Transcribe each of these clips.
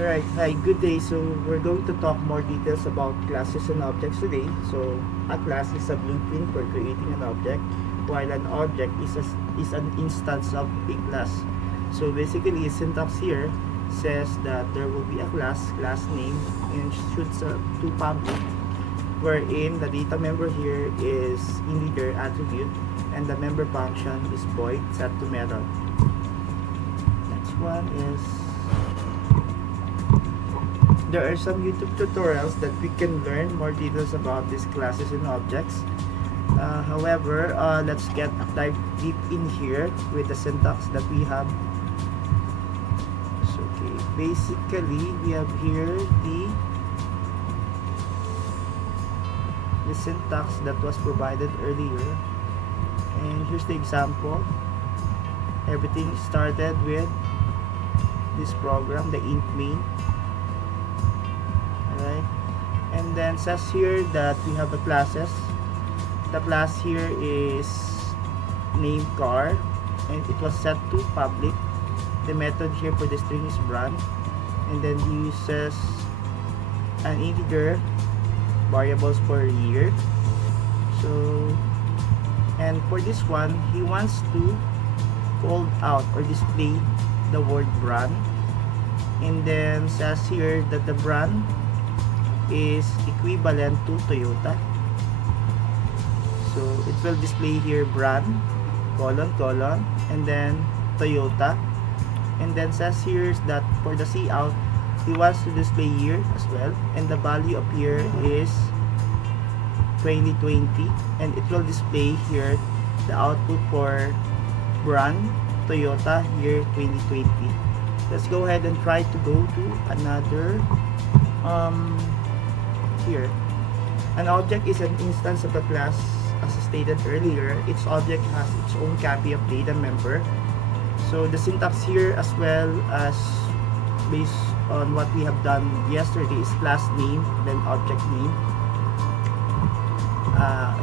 Alright, hi, good day. So we're going to talk more details about classes and objects today. So a class is a blueprint for creating an object, while an object is an instance of a class. So basically, syntax here says that there will be a class name, and should set to public, wherein the data member here is integer attribute, and the member function is void set to method. Next one is there are some YouTube tutorials that we can learn more details about these classes and objects. However, let's get dive deep in here with the syntax that we have. So, okay, basically we have here the syntax that was provided earlier, and here's the example. Everything started with this program, the int main. Right, and then says here that we have the classes. The class here is name car, and it was set to public. The method here for the string is brand, and then he uses an integer variables for year. So, and for this one, he wants to hold out or display the word brand, and then says here that the brand is equivalent to Toyota. So it will display here brand colon and then Toyota, and then says here that for the cout he wants to display year as well, and the value of year is 2020, and it will display here the output for brand Toyota year 2020. Let's go ahead and try to go to another here. An object is an instance of a class. As stated earlier, each object has its own copy of data member. So the syntax here, as well as based on what we have done yesterday, is class name then object name.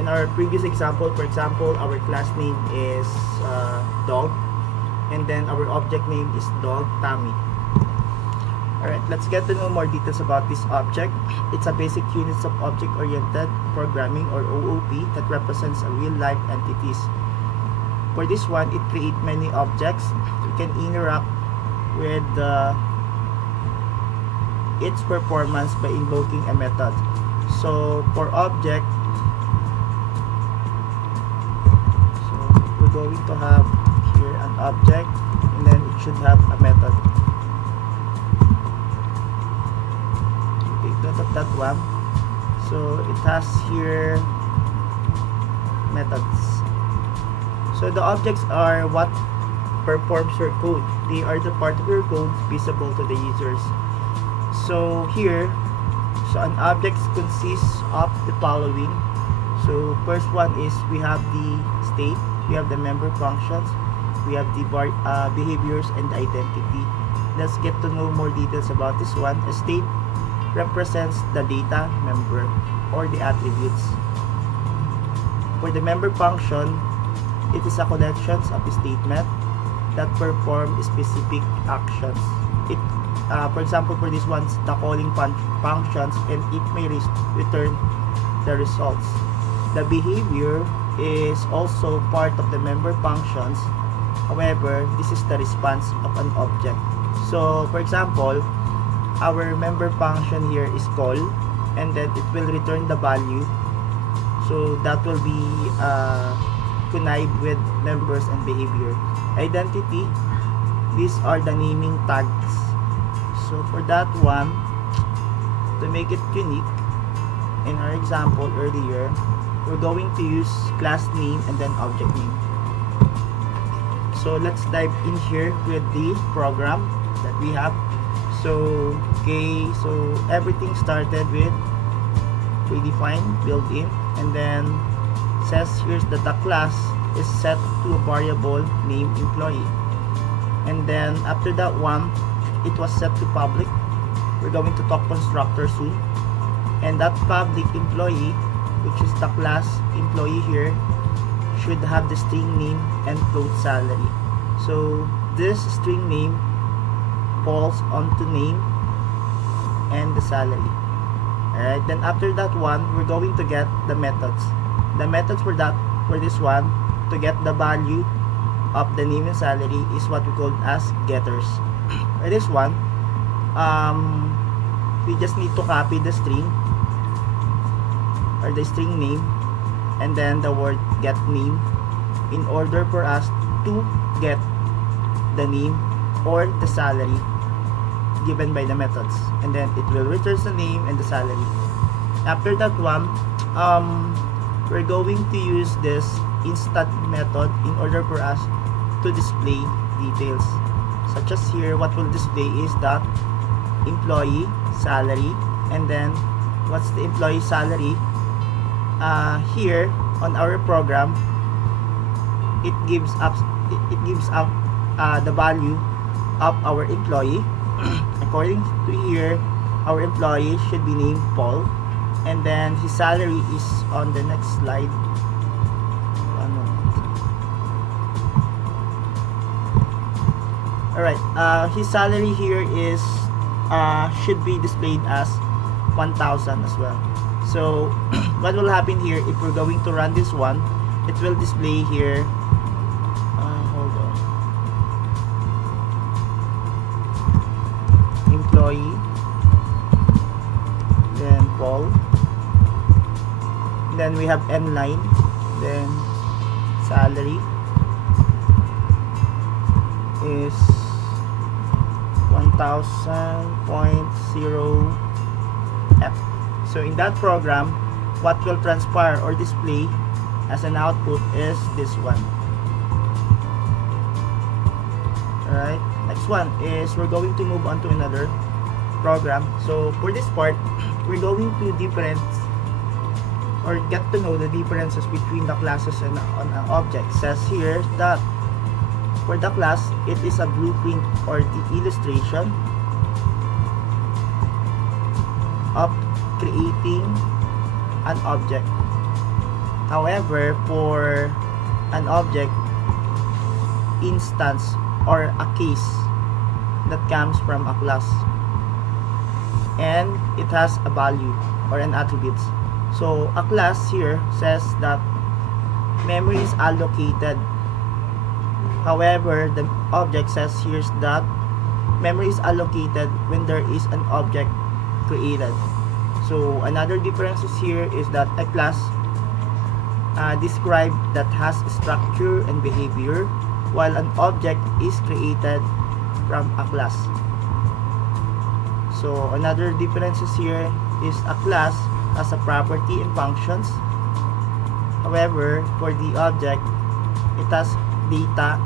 In our previous example, for example, our class name is dog, and then our object name is dog Tommy. Alright, let's get to know more details about this object. It's a basic units of object-oriented programming, or OOP, that represents a real-life entities. For this one, it creates many objects. You can interact with its performance by invoking a method. So for object, so we're going to have here an object, and then it should have a method. Of that one, so it has here methods. So the objects are what performs your code. They are the part of your code visible to the users. So here, so an object consists of the following. So first one is we have the state, we have the member functions, we have the behaviors, and the identity. Let's get to know more details about this one. A state represents the data member or the attributes. For the member function, it is a collection of statements that perform specific actions. It, for example, for this one, the calling functions, and it may return the results. The behavior is also part of the member functions. However, this is the response of an object. So, for example, our member function here is call, and then it will return the value. So that will be connive with members and behavior. Identity, these are the naming tags. So for that one, to make it unique, in our example earlier, we're going to use class name and then object name. So let's dive in here with the program that we have. So okay, so everything started with predefine, built-in, and then says here's that the class is set to a variable named employee, and then after that one, it was set to public. We're going to talk constructor soon, and that public employee, which is the class employee here, should have the string name and float salary. So this string name falls onto name, and the salary. Alright, then after that one, we're going to get the methods. The methods for this one, to get the value of the name and salary, is what we call as getters. For this one, we just need to copy the string or the string name and then the word get name in order for us to get the name or the salary given by the methods, and then it will return the name and the salary. After that one, we're going to use this instant method in order for us to display details, such as here what will display is that employee salary, and then what's the employee salary. Here on our program, it gives up the value of our employee. According to here, our employee should be named Paul, and then his salary is on the next slide. Alright, his salary here is should be displayed as 1,000 as well. So what will happen here if we're going to run this one, it will display here, hold on, employee, then Paul, then we have N line, then salary is 1000.0 F. So in that program, what will transpire or display as an output is this one. Alright, next one is we're going to move on to another program. So for this part, we're going to difference or get to know the differences between the classes and an object. It says here that for the class, it is a blueprint or the illustration of creating an object. However, for an object instance or a case that comes from a class, and it has a value or an attribute. So a class here says that memory is allocated. However, the object says here that memory is allocated when there is an object created. So another difference here is that a class described that has structure and behavior, while an object is created from a class. So another differences here is a class has a property and functions. However, for the object, it has data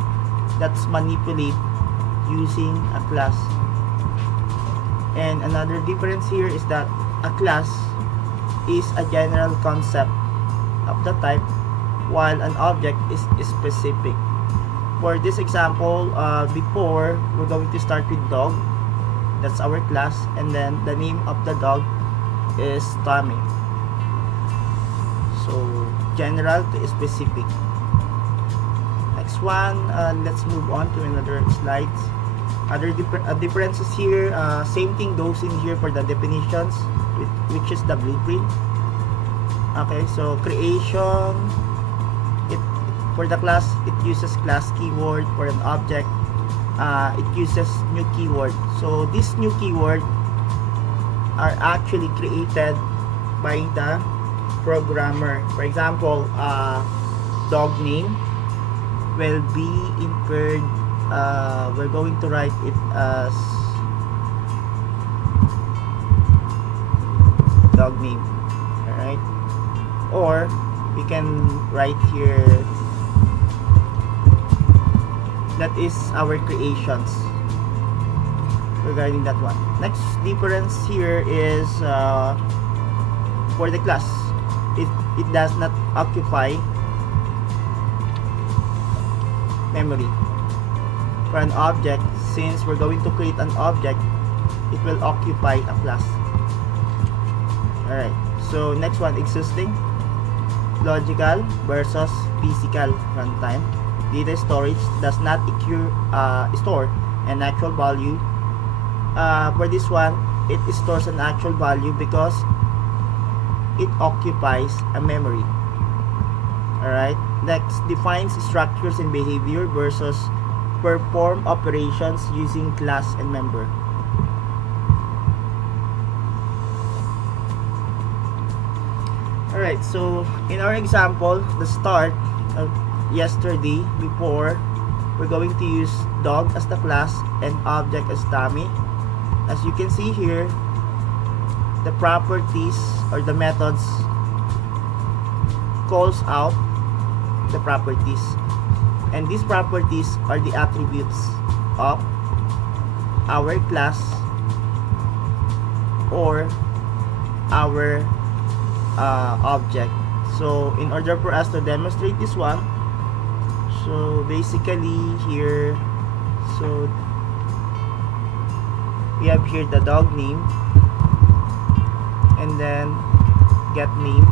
that's manipulated using a class. And another difference here is that a class is a general concept of the type, while an object is specific. For this example, before, we're going to start with dog. That's our class, and then the name of the dog is Tommy. So general to specific. Next one, let's move on to another slide. Other differences here, same thing goes in here for the definitions, which is the blueprint. Okay, so creation, for the class, it uses class keyword. For an object, it uses new keyword. So this new keyword are actually created by the programmer. For example, dog name will be inferred. We're going to write it as dog name. Alright, or we can write here that is our creations regarding that one. Next difference here is for the class, it does not occupy memory. For an object, since we're going to create an object, it will occupy a class. Alright, so next one, existing, logical versus physical runtime. Data storage does not store an actual value. For this one, it stores an actual value because it occupies a memory. Alright, next, defines structures and behavior versus perform operations using class and member. Alright, so in our example, the start of yesterday, before, we're going to use dog as the class and object as dummy. As you can see here, the properties or the methods calls out the properties, and these properties are the attributes of our class or our object. So in order for us to demonstrate this one, so basically here, so we have here the dog name and then get name,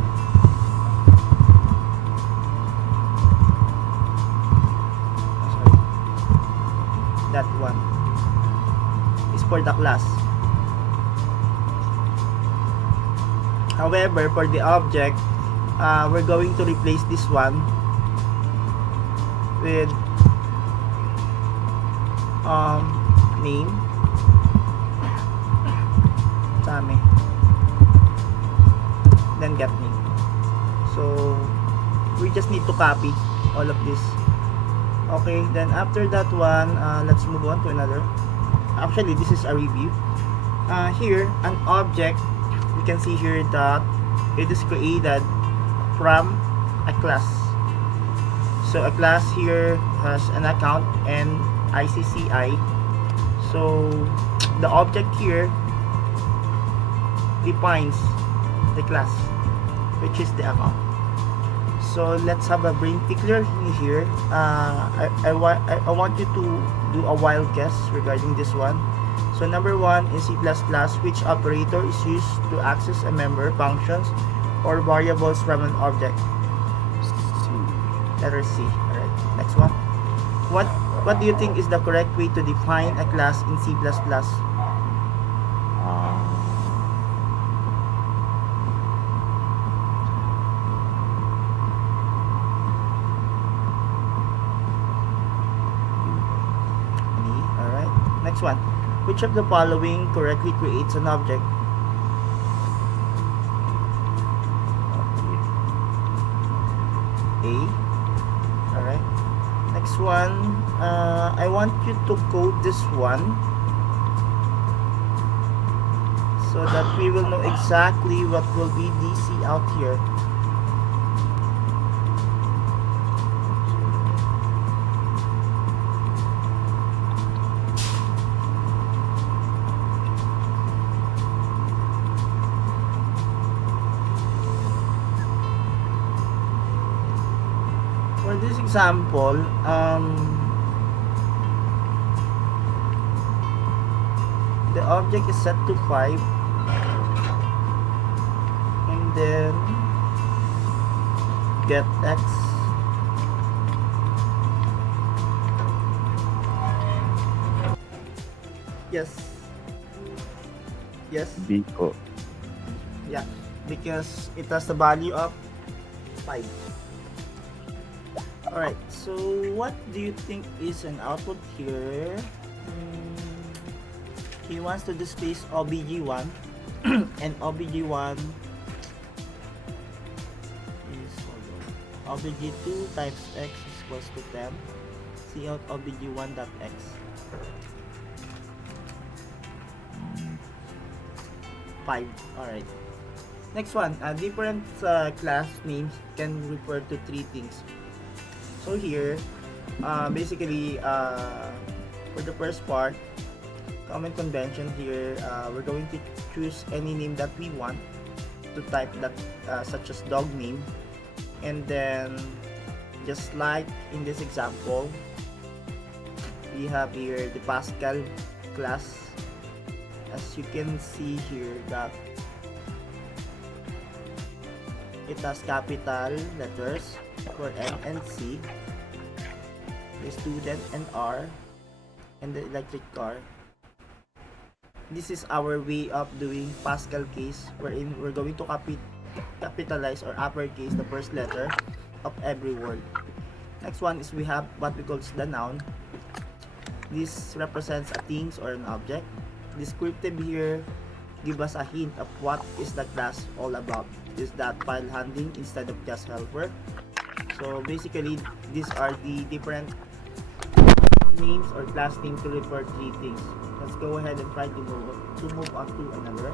that one is for the class. However, for the object, we're going to replace this one with name, Same, then get name. So we just need to copy all of this. Okay, then after that one, let's move on to another. Actually, this is a review. Here, an object, you can see here that it is created from a class. So a class here has an account and ICCI. So the object here defines the class, which is the account. So let's have a brain tickler here. I want you to do a wild guess regarding this one. So number one is C++, which operator is used to access a member, functions, or variables from an object. Letter C. Alright, next one. What do you think is the correct way to define a class in C++? Next one. Which of the following correctly creates an object? A. Alright. Next one. I want you to code this one so that we will know exactly what will be DC out here. For this example, the object is set to 5 and then get x. Yes. Yes. B po. Yeah, because it has the value of 5. Alright, so what do you think is an output here? He wants to display obj1 and obj1 is obj2 times x is equals to 10. See out obj1 dot x. Alright. Next one, different class names can refer to 3 things. So here, basically, for the first part, common convention here, we're going to choose any name that we want to type, that such as dog name, and then just like in this example, we have here the Pascal class. As you can see here that it has capital letters for M and C, the student and R, and the electric car. this is our way of doing Pascal case, wherein we're going to capitalize or uppercase the first letter of every word. Next one is we have what we call the noun. This represents a thing or an object. Descriptive here give us a hint of what is the class all about. Is that file handling instead of just helper? So basically, these are the different names or class name to refer three things. Let's go ahead and try to move on to another.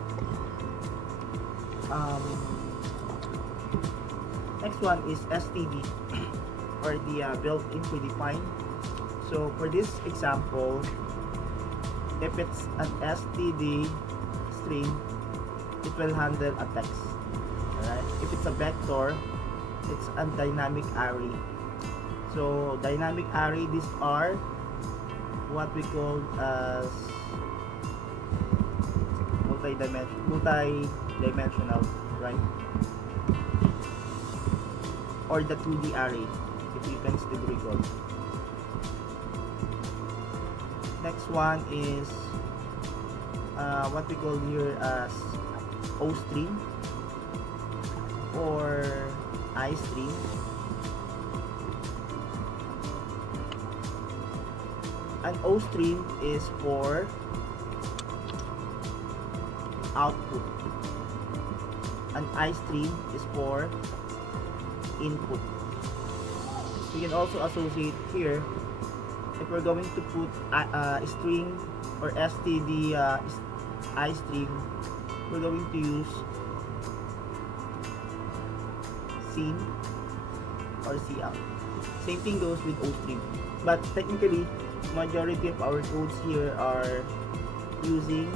Next one is STD or the built-in predefined. So for this example, if it's an STD string, it will handle a text. Alright? If it's a vector, it's a dynamic array. So dynamic array, these are what we call as multi-dimensional, right? Or the 2D array, if you can still recall. Next one is what we call here as O string or I string. An O string is for output. An I string is for input. We can also associate here, if we're going to put a string or std I string, we're going to use scene or cout. Same thing goes with O string, but technically majority of our codes here are using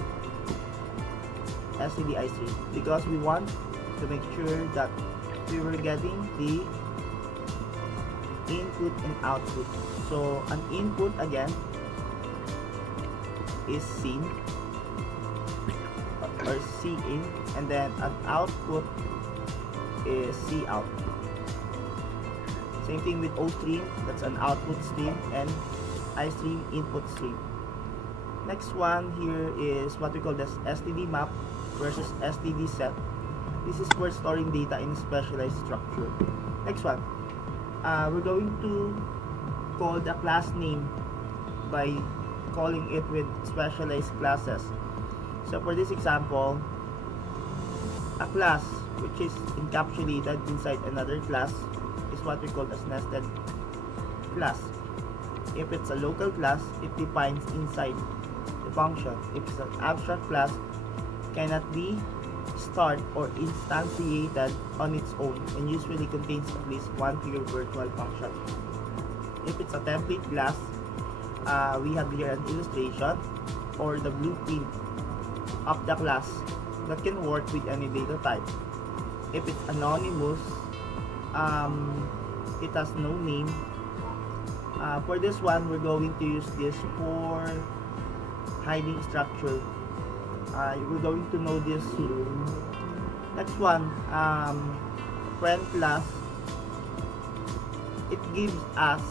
std I string because we want to make sure that we were getting the input and output. So an input again is scene or cin, and then an output is cout. Same thing with O string, that's an output stream, and I string input stream. Next one here is what we call the std map versus std set. This is for storing data in specialized structure. Next one, we're going to call the class name by calling it with specialized classes. So for this example, a class which is encapsulated inside another class is what we call as nested class. If it's a local class, it defines inside the function. If it's an abstract class, cannot be stored or instantiated on its own and usually contains at least one pure virtual function. If it's a template class, we have here an illustration or the blueprint of the class that can work with any data type. If it's anonymous, it has no name. For this one, we're going to use this for hiding structure. We're going to know this soon. Next one, friend class. It gives us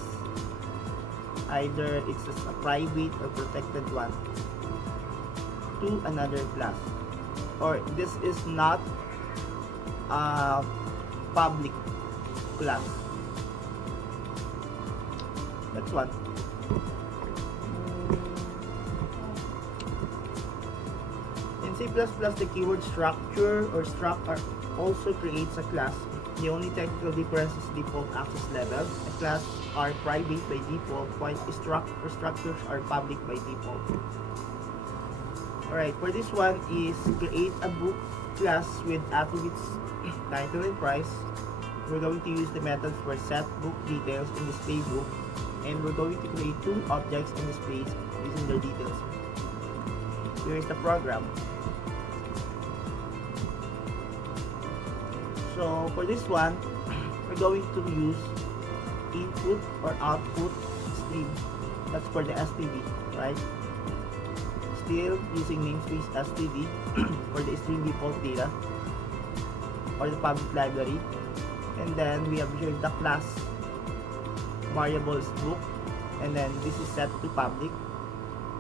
either it's a private or protected one to another class, or this is not a public class. Next one. In C++, the keyword structure or struct also creates a class. The only technical difference is default access level. A class are private by default, while structures are public by default. Alright, for this one is create a book class with attributes title and price. We're going to use the methods for set book details and display book, and we're going to create two objects and displays using their details. Here is the program. So for this one, we're going to use input or output stream. That's for the std, right? Still using namespace std for the string default data or the public library. And then we have here the class variables book, and then this is set to public,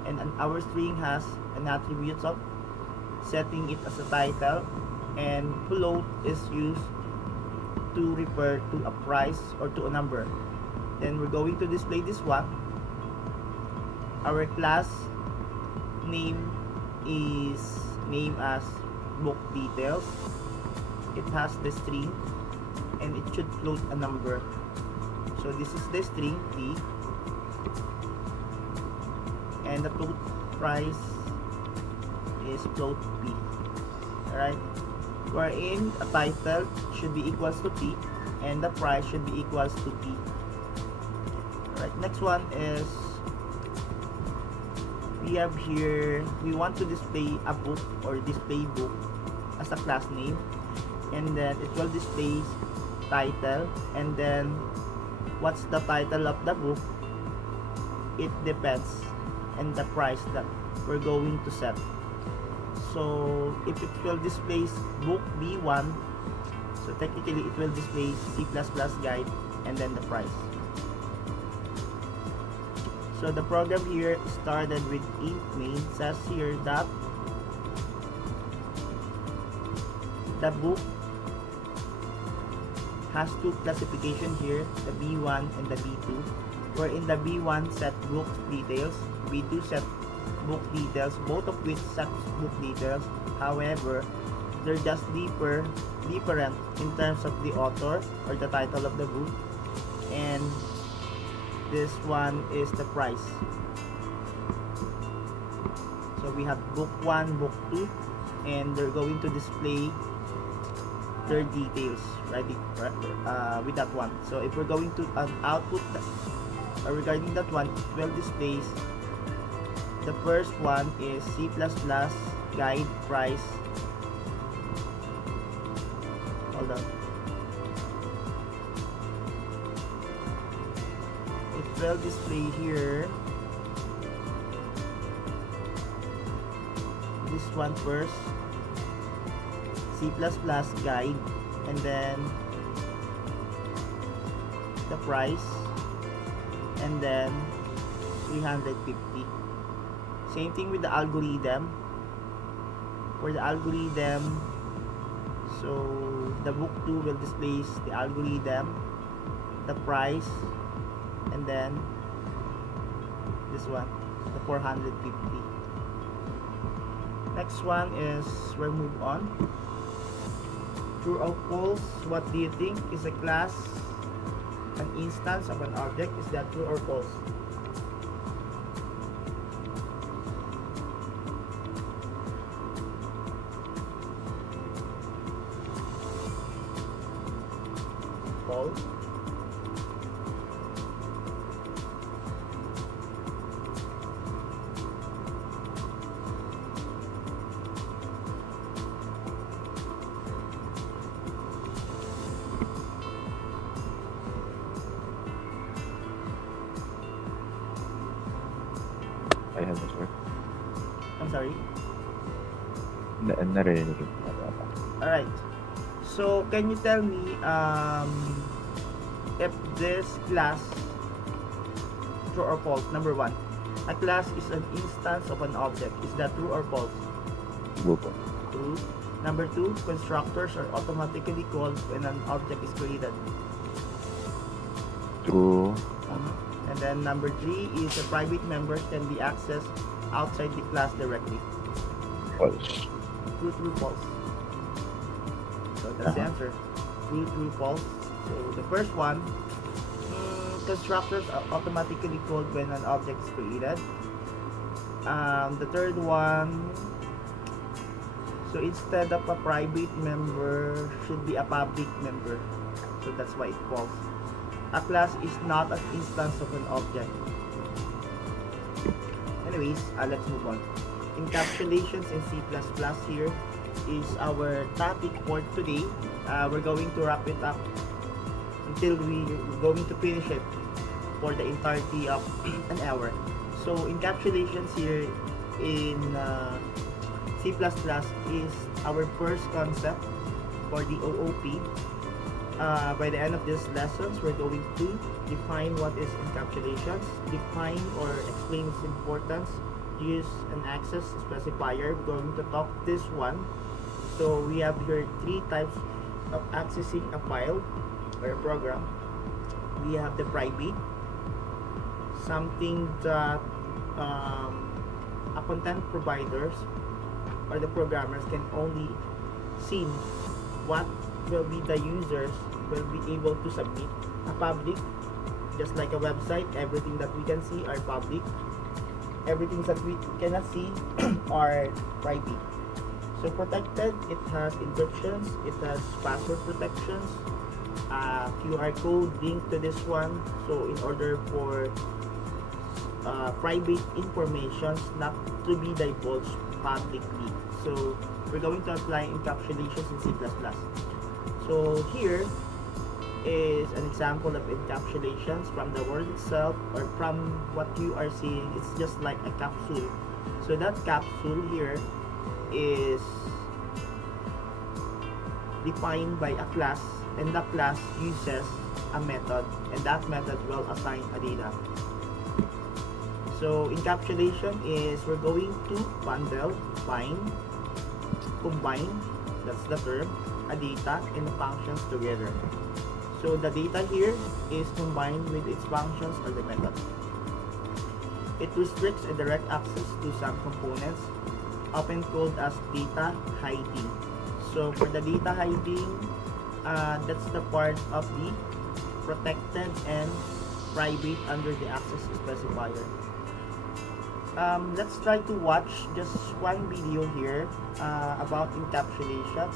and our string has an attribute of setting it as a title, and float is used to refer to a price or to a number. Then we're going to display this one. Our class name is named as book details. It has the string and it should float a number. So this is the string P, and the float price is float P. Alright, wherein a title should be equals to P and the price should be equals to P. Alright, next one is we have here, we want to display a book or display book as a class name, and then it will display title, and then what's the title of the book, it depends on the price that we're going to set. So if it will display book B1, so technically it will display C++ guide and then the price. So the program here started with int main, says here that the book has two classification here, the B1 and the B2, wherein the B1 set book details, B2 set book details, both of which set book details. However, they're just different in terms of the author or the title of the book, and this one is the price. So we have book 1, book 2, and they're going to display their details right with that one. So if we're going to output regarding that one, it will displays the first one is C++ guide price. Hold on. It will display here this one first, C++ guide, and then the price, and then 350. Same thing with the algorithm. For the algorithm, so the book 2 will display the algorithm, the price, and then this one, the 450. Next one is, we'll move on. True or false, what do you think? Is a class an instance of an object? Is that true or false? False. I have this word. I'm sorry. Narinig ko. Alright. So, can you tell me if this class, true or false? Number 1, a class is an instance of an object. Is that true or false? True po. True. Number 2, constructors are automatically called when an object is created. True. And then number 3 is the private members can be accessed outside the class directly. False. True, true, false. So that's the answer. True, true, false. So the first one, constructors are automatically called when an object is created. The third one, so instead of a private member, should be a public member. So that's why it's false. A class is not an instance of an object. Anyways, let's move on. Encapsulations in C++ here is our topic for today. We're going to wrap it up until we're going to finish it for the entirety of an hour. So encapsulations here in C++ is our first concept for the OOP. By the end of this lessons, we're going to define what is encapsulations, define or explain its importance, use an access specifier. We're going to talk this one. So we have here three types of accessing a file or a program. We have the private, something that a content providers or the programmers can only see what will be the users will be able to submit. A public, just like a website, everything that we can see are public, everything that we cannot see are private. So protected, it has encryptions, it has password protections, QR code linked to this one. So in order for private informations not to be divulged publicly. So we're going to apply encapsulations in C++. So here is an example of encapsulations from the word itself, or from what you are seeing. It's just like a capsule. So that capsule here is defined by a class, and the class uses a method, and that method will assign a data. So encapsulation is we're going to bundle, bind, combine, that's the term, a data and the functions together. So the data here is combined with its functions or the method. It restricts a direct access to some components, often called as data hiding. So for the data hiding, that's the part of the protected and private under the access specifier. Let's try to watch just one video here about encapsulations.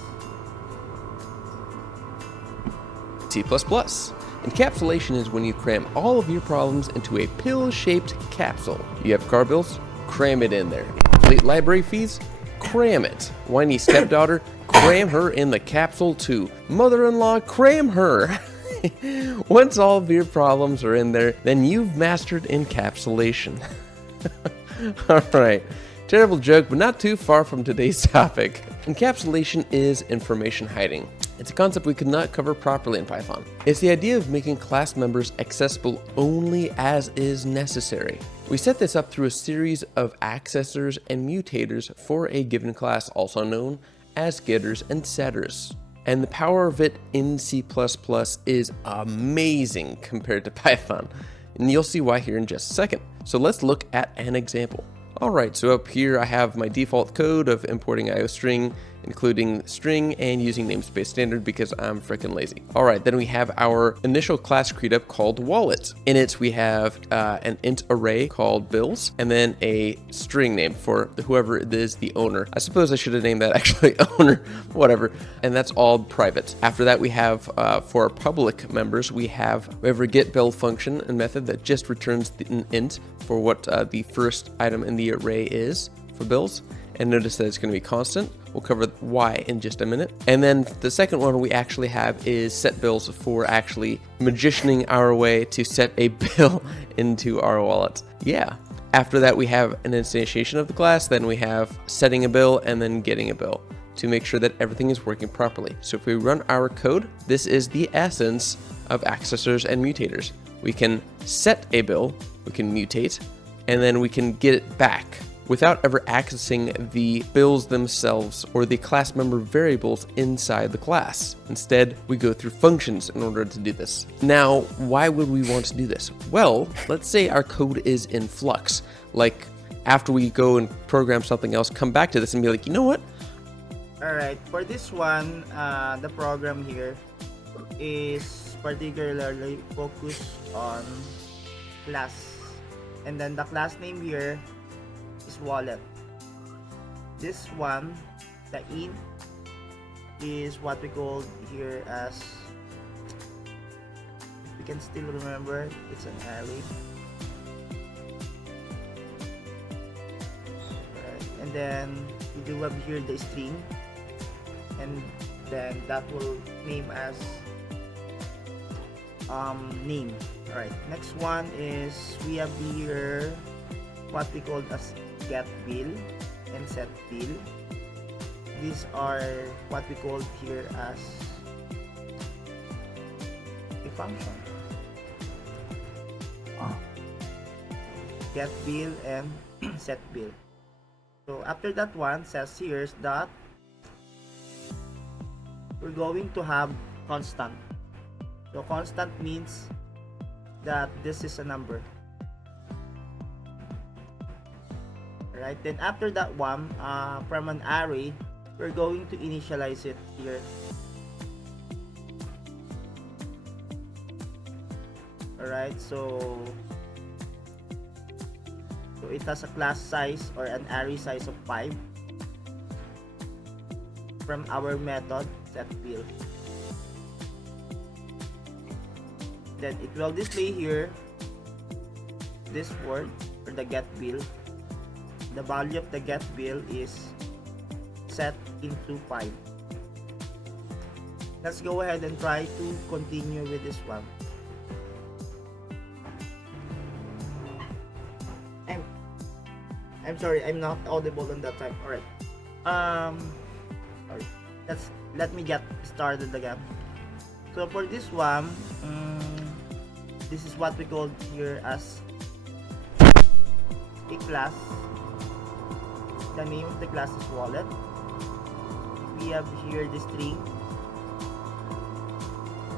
C++. Encapsulation is when you cram all of your problems into a pill-shaped capsule. You have car bills? Cram it in there. Late library fees? Cram it. Whiny stepdaughter? Cram her in the capsule too. Mother-in-law? Cram her. Once all of your problems are in there, then you've mastered encapsulation. Alright, terrible joke, but not too far from today's topic. Encapsulation is information hiding. It's a concept we could not cover properly in Python. It's the idea of making class members accessible only as is necessary. We set this up through a series of accessors and mutators for a given class, also known as getters and setters. And the power of it in C++ is amazing compared to Python. And you'll see why here in just a second. So let's look at an example. Alright, so up here I have my default code of importing IOString, including string and using namespace standard because I'm freaking lazy. Alright, then we have our initial class create up called wallet. In it we have an int array called bills, and then a string name for whoever is the owner. I suppose I should have named that actually owner, whatever. And that's all private. After that we have, for our public members, we have a get bill function and method that just returns an int for what the first item in the array is for bills. And notice that it's going to be constant. We'll cover why in just a minute. And then the second one we actually have is set bills for actually magicianing our way to set a bill into our wallet. Yeah. After that we have an instantiation of the class, then we have setting a bill and then getting a bill to make sure that everything is working properly. So if we run our code, this is the essence of accessors and mutators. We can set a bill, we can mutate, and then we can get it back without ever accessing the bills themselves or the class member variables inside the class. Instead, we go through functions in order to do this. Now, why would we want to do this? Well, let's say our code is in flux. Like, after we go and program something else, come back to this and be like, you know what? Alright, for this one, the program here is particularly focused on class. And then the class name here is wallet. This one, the int, is what we call here as, if we can still remember, it's an array. Right. And then we do have here the string, and then that will name as name. Alright, next one is we have here what we call as get bill and set bill. These are what we call here as a function. get bill and set bill. So after that one says here is that we're going to have constant. So constant means that this is a number. Alright, then after that one, from an array, we're going to initialize it here. Alright, so it has a class size or an array size of 5 from our method setBill. Then it will display here this word for the get bill. The value of the get bill is set into 5. Let's go ahead and try to continue with this one. I'm sorry, I'm not audible on that time. Alright. Sorry. Let me get started again. So for this one, this is what we call here as a class. The name of the class is wallet. We have here the string.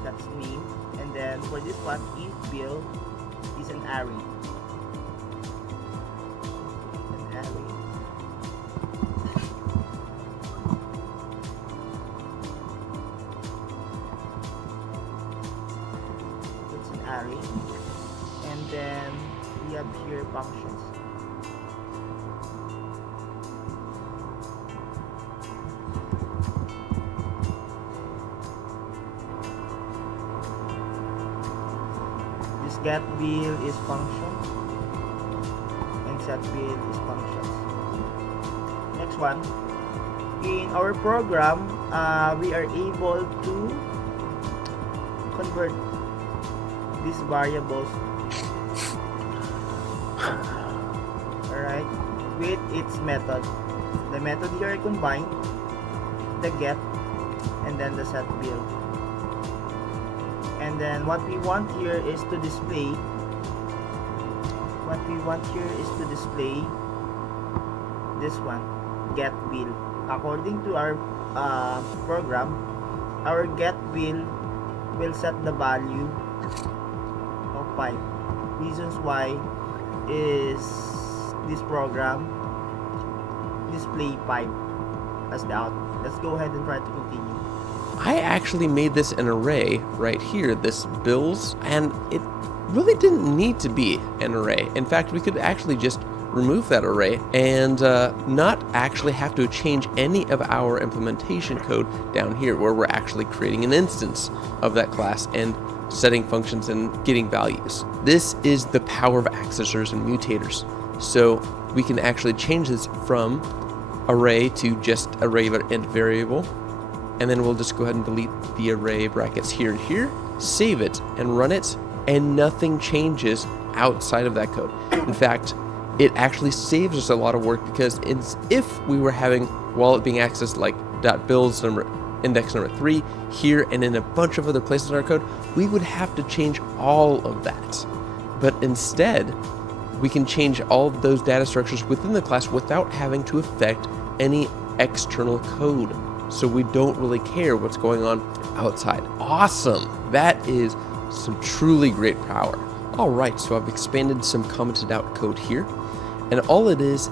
That's name. And then for this one, int bill is an array. Array, and then we have here functions. This get bill is function and set bill is functions. Next one, in our program we are able to convert these variables, alright, with its method. The method here I combine the get and then the set bill. And then what we want here is to display this one, get bill. According to our program, our get bill will set the value of 5. Reasons why is this program display 5 as the output. Let's go ahead and try to continue. I actually made this an array right here, this bills, and it really didn't need to be an array. In fact, we could actually just remove that array and not actually have to change any of our implementation code down here where we're actually creating an instance of that class and setting functions and getting values. This is the power of accessors and mutators. So we can actually change this from array to just array and variable, and then we'll just go ahead and delete the array brackets here and here, save it and run it, and nothing changes outside of that code. In fact, it actually saves us a lot of work, because if we were having wallet being accessed like .bills number index number 3 here and in a bunch of other places in our code, we would have to change all of that. But instead, we can change all of those data structures within the class without having to affect any external code. So we don't really care what's going on outside. Awesome! That is some truly great power. All right, so I've expanded some commented out code here, and all it is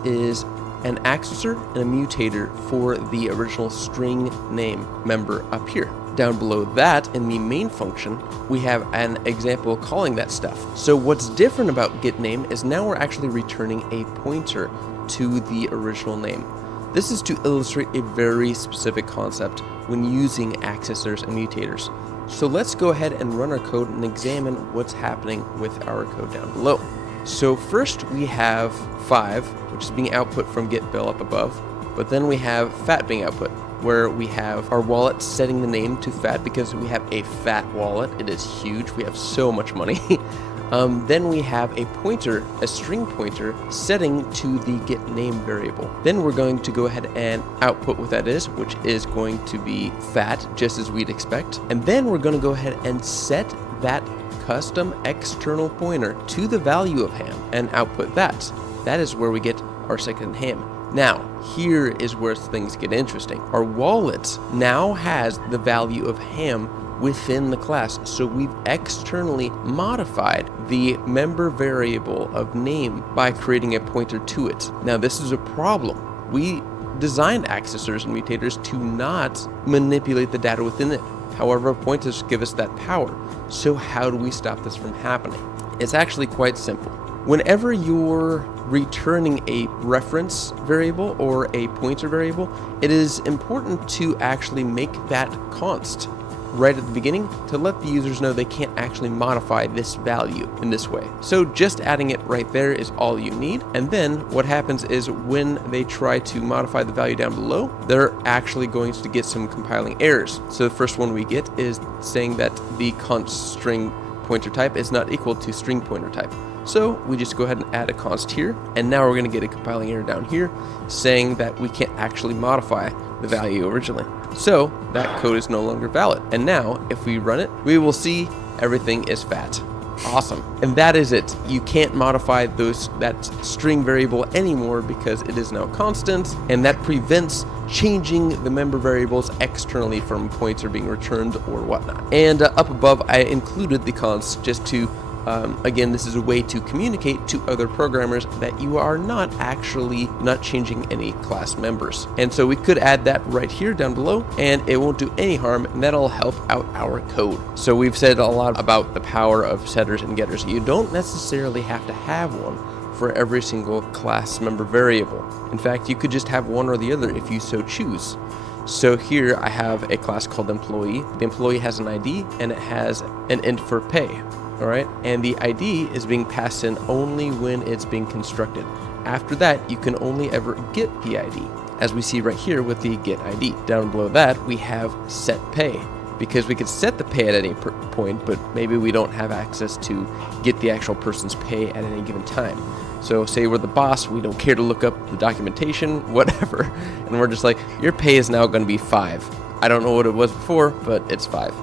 an accessor and a mutator for the original string name member up here. Down below that, in the main function, we have an example calling that stuff. So what's different about getName is now we're actually returning a pointer to the original name. This is to illustrate a very specific concept when using accessors and mutators. So let's go ahead and run our code and examine what's happening with our code down below. So first we have 5, which is being output from getBill up above, but then we have fat being output, where we have our wallet setting the name to fat because we have a fat wallet. It is huge. We have so much money. Then we have a pointer, a string pointer, setting to the getName variable. Then we're going to go ahead and output what that is, which is going to be fat, just as we'd expect. And then we're going to go ahead and set that custom external pointer to the value of ham and output that. That is where we get our second ham. Now, here is where things get interesting. Our wallet now has the value of ham within the class, so we've externally modified the member variable of name by creating a pointer to it. Now, this is a problem. We designed accessors and mutators to not manipulate the data within it. However, pointers give us that power. So how do we stop this from happening? It's actually quite simple. Whenever you're returning a reference variable or a pointer variable, it is important to actually make that const right at the beginning to let the users know they can't actually modify this value in this way. So just adding it right there is all you need. And then what happens is when they try to modify the value down below, they're actually going to get some compiling errors. So the first one we get is saying that the const string pointer type is not equal to string pointer type. So we just go ahead and add a const here, and now we're going to get a compiling error down here saying that we can't actually modify the value originally. So that code is no longer valid. And now if we run it, we will see everything is fat. Awesome. And that is it. You can't modify that string variable anymore because it is now constant, and that prevents changing the member variables externally from points or being returned or whatnot. And up above, I included the const just to again, this is a way to communicate to other programmers that you are not changing any class members. And so we could add that right here down below, and it won't do any harm, and that'll help out our code. So we've said a lot about the power of setters and getters. You don't necessarily have to have one for every single class member variable. In fact, you could just have one or the other if you so choose. So here I have a class called employee. The employee has an ID and it has an int for pay. All right, and the ID is being passed in only when it's being constructed. After that, you can only ever get the ID, as we see right here with the get ID. Down below that, we have set pay, because we could set the pay at any point, but maybe we don't have access to get the actual person's pay at any given time. So say we're the boss, we don't care to look up the documentation, whatever, and we're just like, your pay is now going to be 5. I don't know what it was before, but it's 5.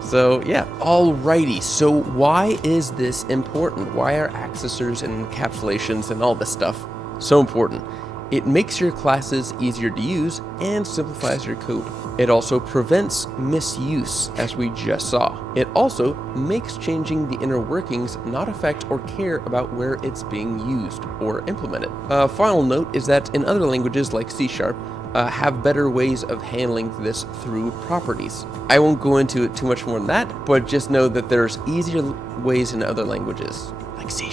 So yeah, alrighty, so why is this important? Why are accessors and encapsulations and all this stuff so important? It makes your classes easier to use and simplifies your code. It also prevents misuse, as we just saw. It also makes changing the inner workings not affect or care about where it's being used or implemented. A final note is that in other languages like C#, have better ways of handling this through properties. I won't go into it too much more than that, but just know that there's easier ways in other languages, like C#.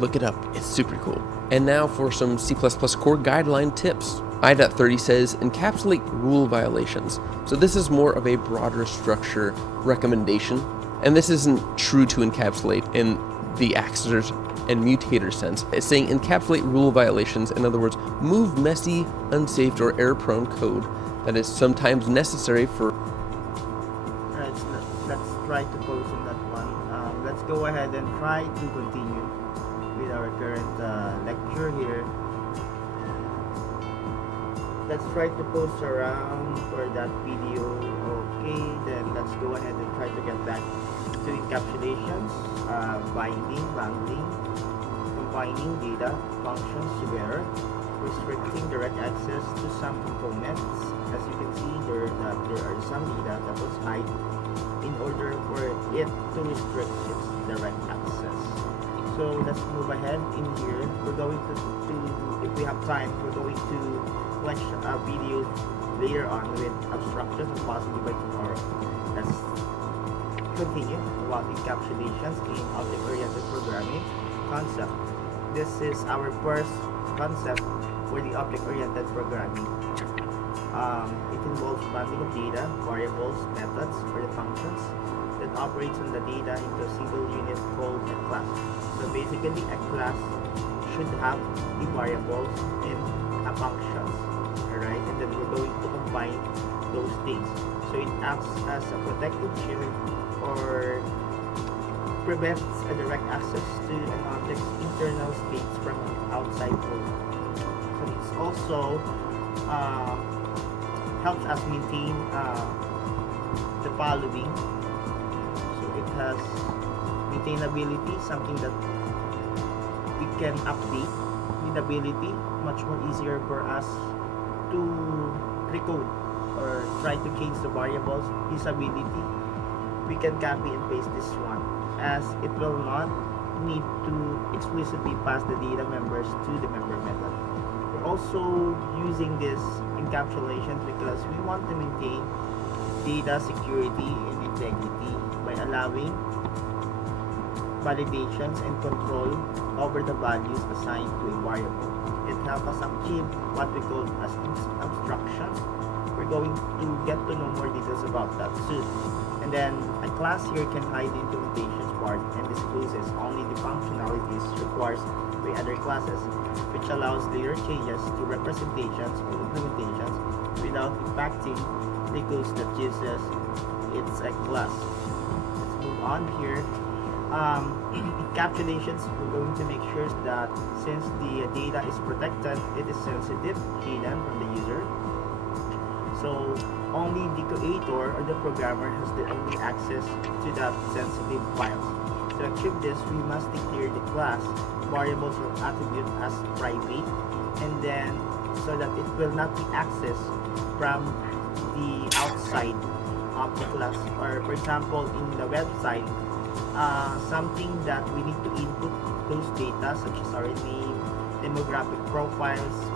Look it up, it's super cool. And now for some C++ core guideline tips. I.30 says encapsulate rule violations. So this is more of a broader structure recommendation, and this isn't true to encapsulate in the accessors and mutator sense. It's saying encapsulate rule violations, in other words, move messy, unsafe, or error-prone code that is sometimes necessary for... Alright, so let's try to pause on that one. Let's go ahead and try to continue with our current lecture here. Let's try to post around for that video. Okay, then let's go ahead and try to get back to encapsulations, binding, bundling, combining data functions together, restricting direct access to some components. As you can see there are some data that was hide in order for it to restrict its direct access. So let's move ahead in here. We're going to if we have time, we're going to watch a video later on with abstractions, possibly by tomorrow. Let's continue about encapsulations in object-oriented programming concept. This is our first concept for the object-oriented programming. It involves bundling of data, variables, methods, or the functions that operates on the data into a single unit called a class. So basically, a class should have the variables and a functions, alright? And then we're going to combine those things. So it acts as a protective shield or prevents a direct access to an object's internal states from outside world. So it's also helps us maintain the following. So it has maintainability, something that we can update. Readability, much more easier for us to recode or try to change the variables. Usability, we can copy and paste this one, as it will not need to explicitly pass the data members to the member method. We're also using this encapsulation because we want to maintain data security and integrity by allowing validations and control over the values assigned to a variable. It helps us achieve what we call as abstraction. We're going to get to know more details about that soon. And then a class here can hide the implementation part and discloses only the functionalities required by other classes, which allows later changes to representations or implementations without impacting the code that uses its a class. Let's move on here. Encapsulations, we're going to make sure that since the data is protected, it is sensitive, hidden from the user. So only the creator or the programmer has the only access to that sensitive files. To achieve this, we must declare the class, variables or attribute as private, and then so that it will not be accessed from the outside of the class. Or for example, in the website, something that we need to input those data such as our name, demographic profiles,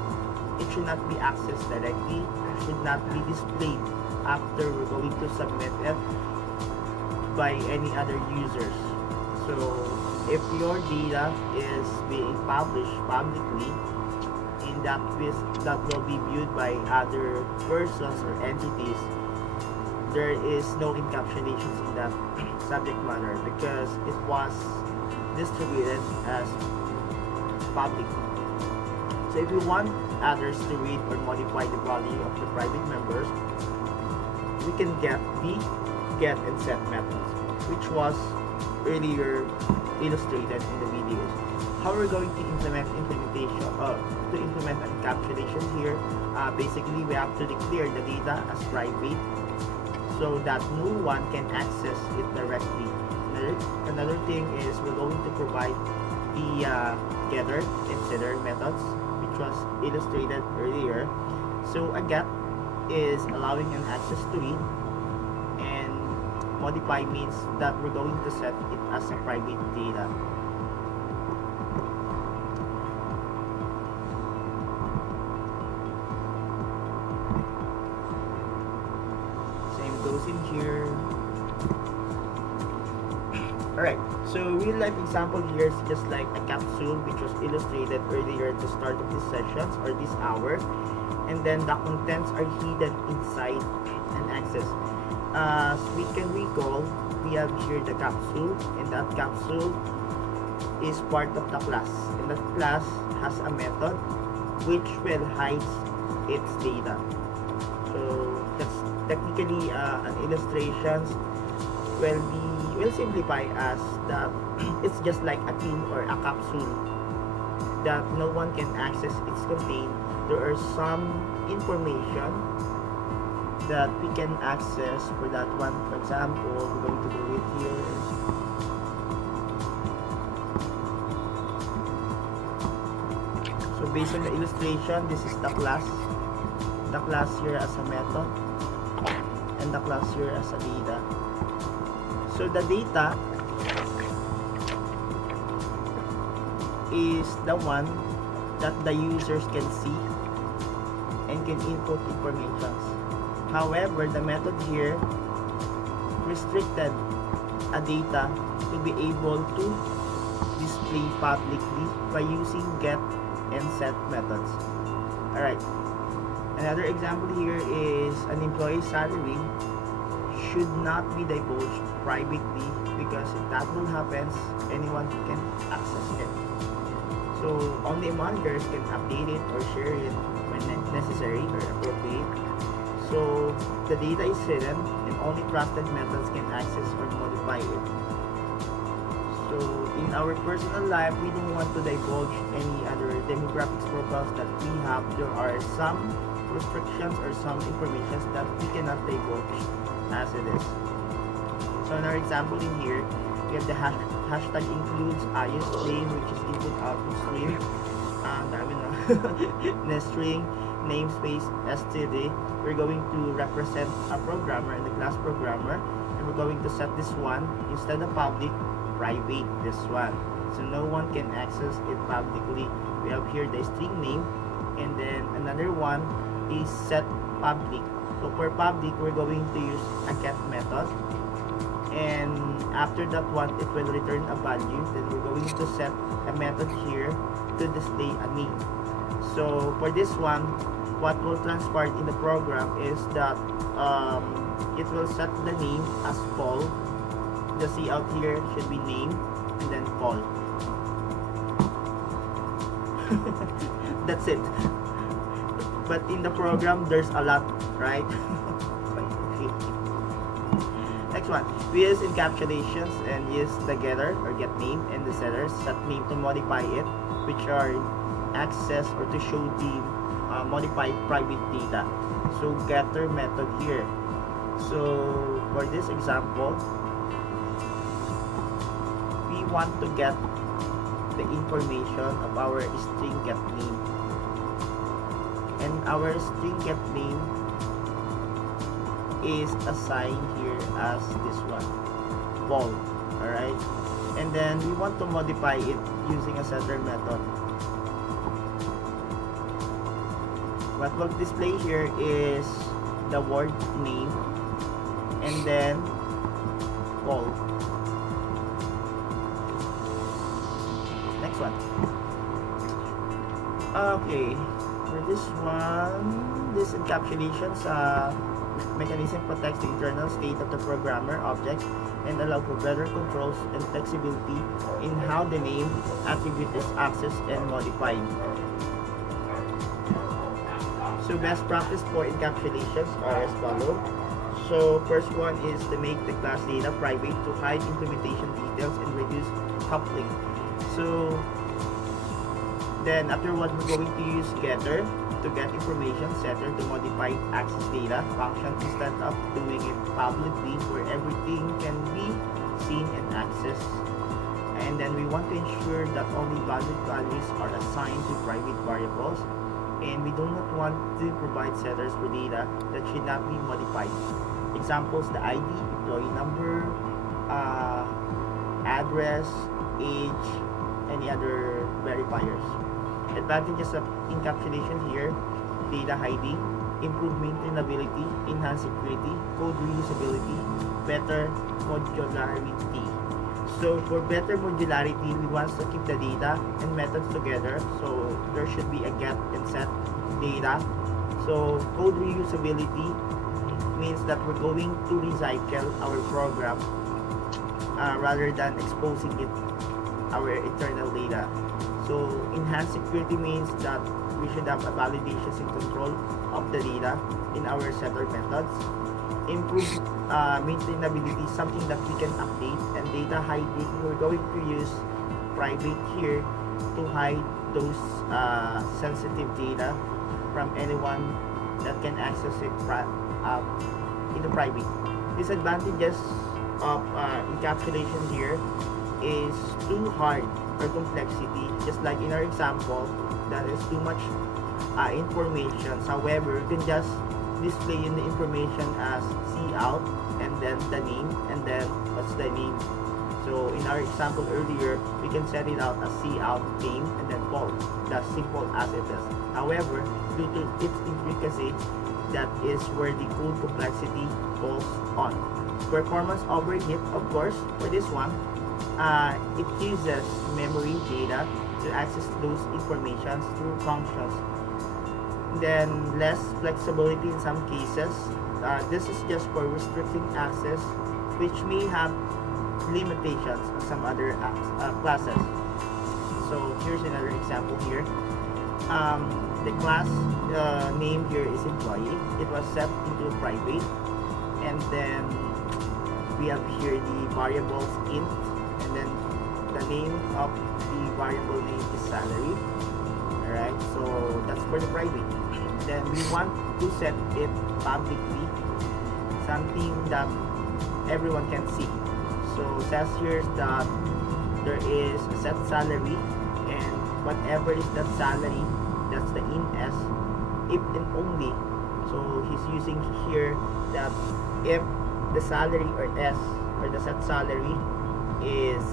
it should not be accessed directly, it should not be displayed after we're going to submit it by any other users. So if your data is being published publicly, and that will be viewed by other persons or entities, there is no encapsulations in that subject matter because it was distributed as public. So if you want others to read or modify the value of the private members, we can get the get and set methods, which was earlier illustrated in the videos. How we're going to implement encapsulation here, basically we have to declare the data as private so that no one can access it directly. Another thing is we're going to provide the getter and setter methods, which was illustrated earlier. So a get is allowing an access to it, and modify means that we're going to set it as a private data. Same goes in here. Alright, so real life example here is just like a capsule which was illustrated earlier at the start of this sessions or this hour, and then the contents are hidden inside an access. As we can recall, we have here the capsule, and that capsule is part of the class, and that class has a method which will hide its data. So that's technically an illustrations will simplify as that it's just like a pin or a capsule that no one can access. It's contained. There are some information that we can access for that one. For example, we're going to do it here. So based on the illustration, this is the class here as a method, and the class here as a data. So the data is the one that the users can see and can input information. However, the method here restricted a data to be able to display publicly by using get and set methods. Alright, another example here is an employee's salary should not be divulged privately, because if that will happen, anyone can access it. So only managers can update it or share it when necessary or appropriate. So the data is hidden and only trusted methods can access or modify it. So in our personal life, we don't want to divulge any other demographics profiles that we have. There are some restrictions or some information that we cannot divulge as it is. So So in our example in here, we have the hashtag includes IStream, which is input output stream. Dami no. The string namespace std. We're going to represent a programmer and the class programmer, and we're going to set this one instead of public, private. This one, so no one can access it publicly. We have here the string name, and then another one is set public. So for public, we're going to use a get method, and after that one, it will return a value. Then we're going to set a method here to display a name. So for this one, what will transpire in the program is that it will set the name as Paul. The C out here should be name and then Paul. That's it. But in the program, there's a lot, right? Next one, we use encapsulations and use the getter or get name and the setter set name to modify it, which are access or to show the modified private data. So getter method here. So for this example, we want to get the information of our string get name, and our string get name is assigned here as this one, Paul. Alright, and then we want to modify it using a setter method. What will display here is the word name and then Paul. Next one. Okay, for this one, this encapsulations mechanism protects the internal state of the programmer objects and allow for better controls and flexibility in how the name attribute is accessed and modified. So best practice for encapsulations are as follows. So first one is to make the class data private to hide implementation details and reduce coupling. So then afterward, we're going to use getter to get information, setter to modify access data function instead of doing it publicly where everything can be seen and accessed. And then we want to ensure that only valid values are assigned to private variables, and we do not want to provide setters for data that should not be modified. Examples: the ID, employee number, address, age, any other verifiers. Advantages of encapsulation here: data hiding, improved maintainability, enhanced security, code reusability, better modularity. So for better modularity, we want to keep the data and methods together. So there should be a get and set data. So code reusability means that we're going to recycle our program rather than exposing it our internal data. So enhanced security means that we should have a validations and control of the data in our setter methods. Improved maintainability, something that we can update. And data hiding, we're going to use private here to hide those sensitive data from anyone that can access it in the private. Disadvantages of encapsulation here is too hard or complexity, just like in our example, that is too much information. However, you can just display in the information as cout and then the name and then what's the name. So in our example earlier, we can set it out as cout name and then Paul. That's simple as it is. However, due to its intricacy, that is where the code complexity falls on. Performance overheat, of course, for this one, it uses memory data to access those informations through functions. Then less flexibility in some cases. This is just for restricting access, which may have limitations on some other classes. So here's another example here. The class name here is employee. It was set into private, and then we have here the variables int, and then the name of the variable name is salary. Alright, so that's for the private. Then we want to set it publicly, something that everyone can see. So says here that there is a set salary, and whatever is that salary, that's the in S, if and only. So he's using here that if the salary or S or the set salary is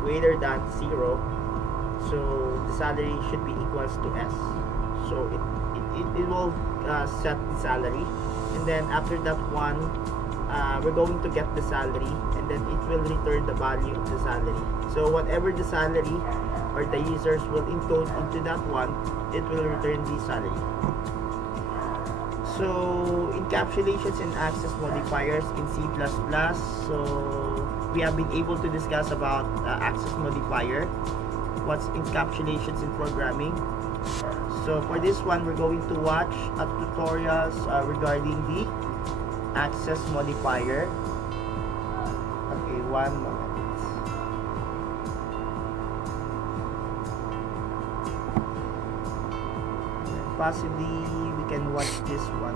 greater than 0, so the salary should be equals to S. So it will set the salary, and then after that one, we're going to get the salary, and then it will return the value of the salary. So whatever the salary or the users will encode into that one, it will return the salary. So encapsulations and access modifiers in C++. So we have been able to discuss about access modifier, what's encapsulations in programming. So for this one, we're going to watch tutorials regarding the access modifier. Okay, one moment. Possibly we can watch this one.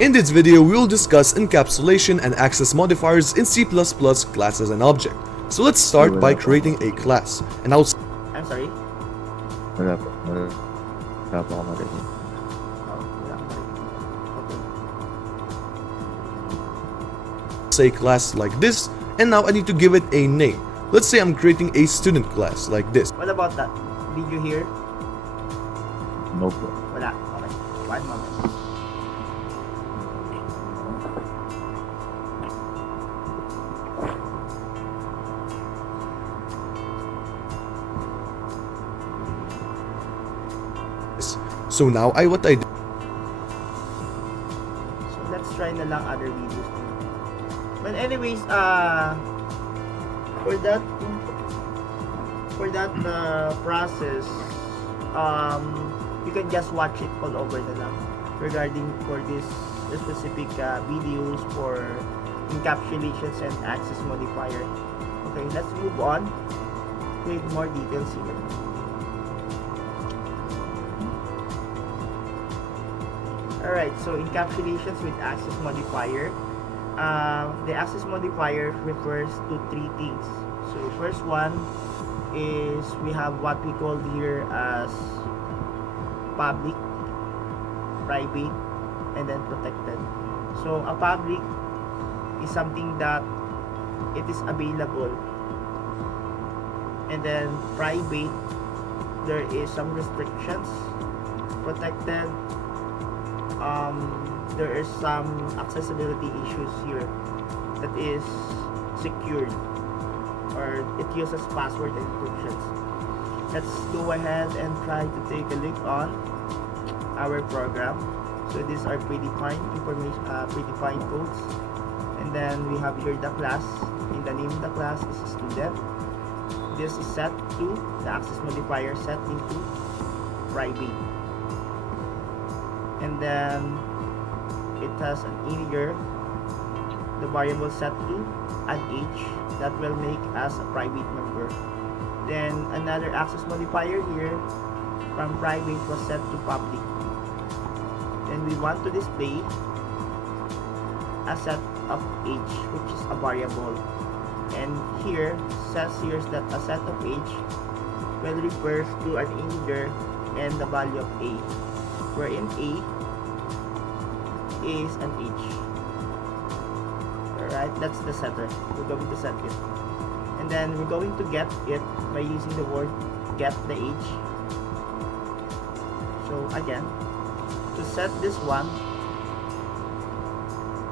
In this video, we will discuss encapsulation and access modifiers in C++ classes and object. So let's start by creating a class, and I'll I'm sorry. Wala pa. Wala pa ako marinig. Oh, wala ka pa rin. Okay. say class like this, and now I need to give it a name. Let's say I'm creating a student class like this. What about that? Did you hear? No po. Wala. Okay. One moment. So now what I do. So let's try na lang other videos. But anyways, for that process, you can just watch it all over na lang regarding for this specific videos for encapsulations and access modifier. Okay, let's move on with more details here. Alright, so encapsulations with access modifier. The access modifier refers to three things. So first one is we have what we call here as public, private, and then protected. So a public is something that it is available, and then private, there is some restrictions. Protected, there is some accessibility issues here that is secured, or it uses password encryptions. Let's go ahead and try to take a look on our program. So these are predefined information, predefined codes, and then we have here the class. In the name of the class is student. This is set to the access modifier set into private, and then it has an integer, the variable set to an age that will make us a private member. Then another access modifier here from private was set to public. Then we want to display a set of age, which is a variable, and here says here that a set of age will refer to an integer and the value of a, wherein a is an age. Alright, that's the setter. We're going to set it, and then we're going to get it by using the word get the age. So again, to set this one,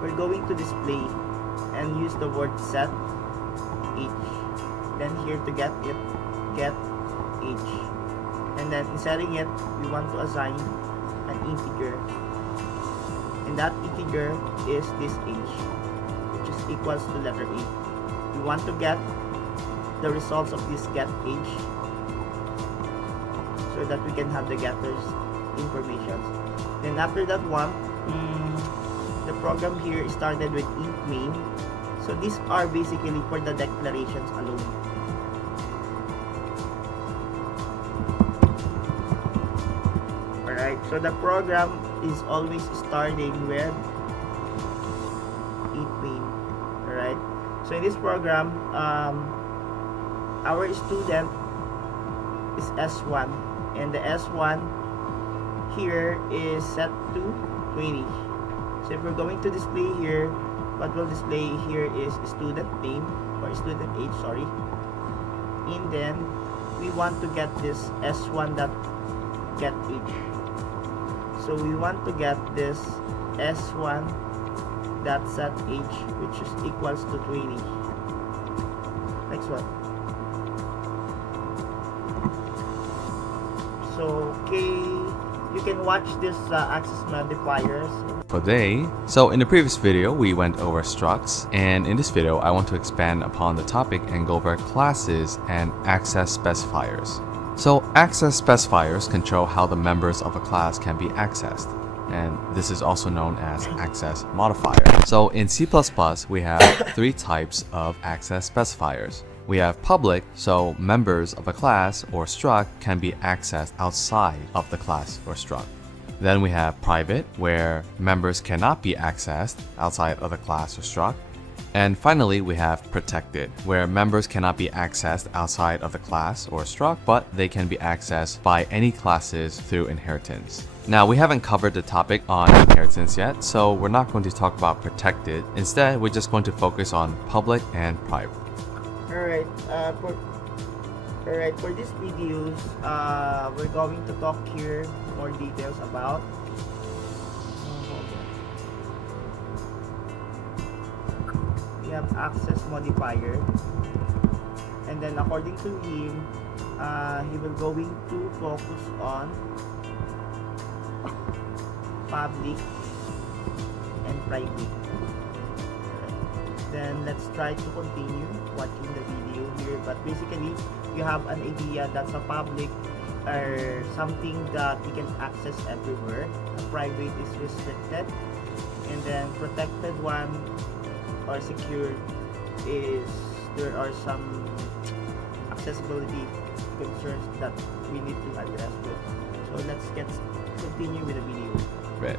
we're going to display and use the word set age. Then here to get it, get age, and then in setting it, we want to assign an integer, and that integer is this age, which is equals to letter A. We want to get the results of this get age so that we can have the getter's information. Then after that one, the program here started with int main. So these are basically for the declarations alone. So the program is always starting with 8 main. Alright. So in this program, our student is S1, and the S1 here is set to 20. So if we're going to display here, what will display here is student name or student age, sorry. And then we want to get this S1 dot get age. So we want to get this S1 dot set age, which is equals to 20. Next one. So okay, you can watch this access modifiers. Today, so in the previous video we went over structs, and in this video I want to expand upon the topic and go over classes and access specifiers. So access specifiers control how the members of a class can be accessed, and this is also known as access modifier. So in C++ we have three types of access specifiers. We have public, so members of a class or struct can be accessed outside of the class or struct. Then we have private, where members cannot be accessed outside of the class or struct. And finally, we have protected, where members cannot be accessed outside of the class or struct, but they can be accessed by any classes through inheritance. Now, we haven't covered the topic on inheritance yet, so we're not going to talk about protected. Instead, we're just going to focus on public and private. Alright, for these videos, we're going to talk here more details about we have access modifier, and then according to him, he will going to focus on public and private. Then let's try to continue watching the video here, but basically you have an idea that's a public or something that we can access everywhere. A private is restricted, and then protected one or secure is there are some accessibility concerns that we need to address with. So let's continue with the video. Right.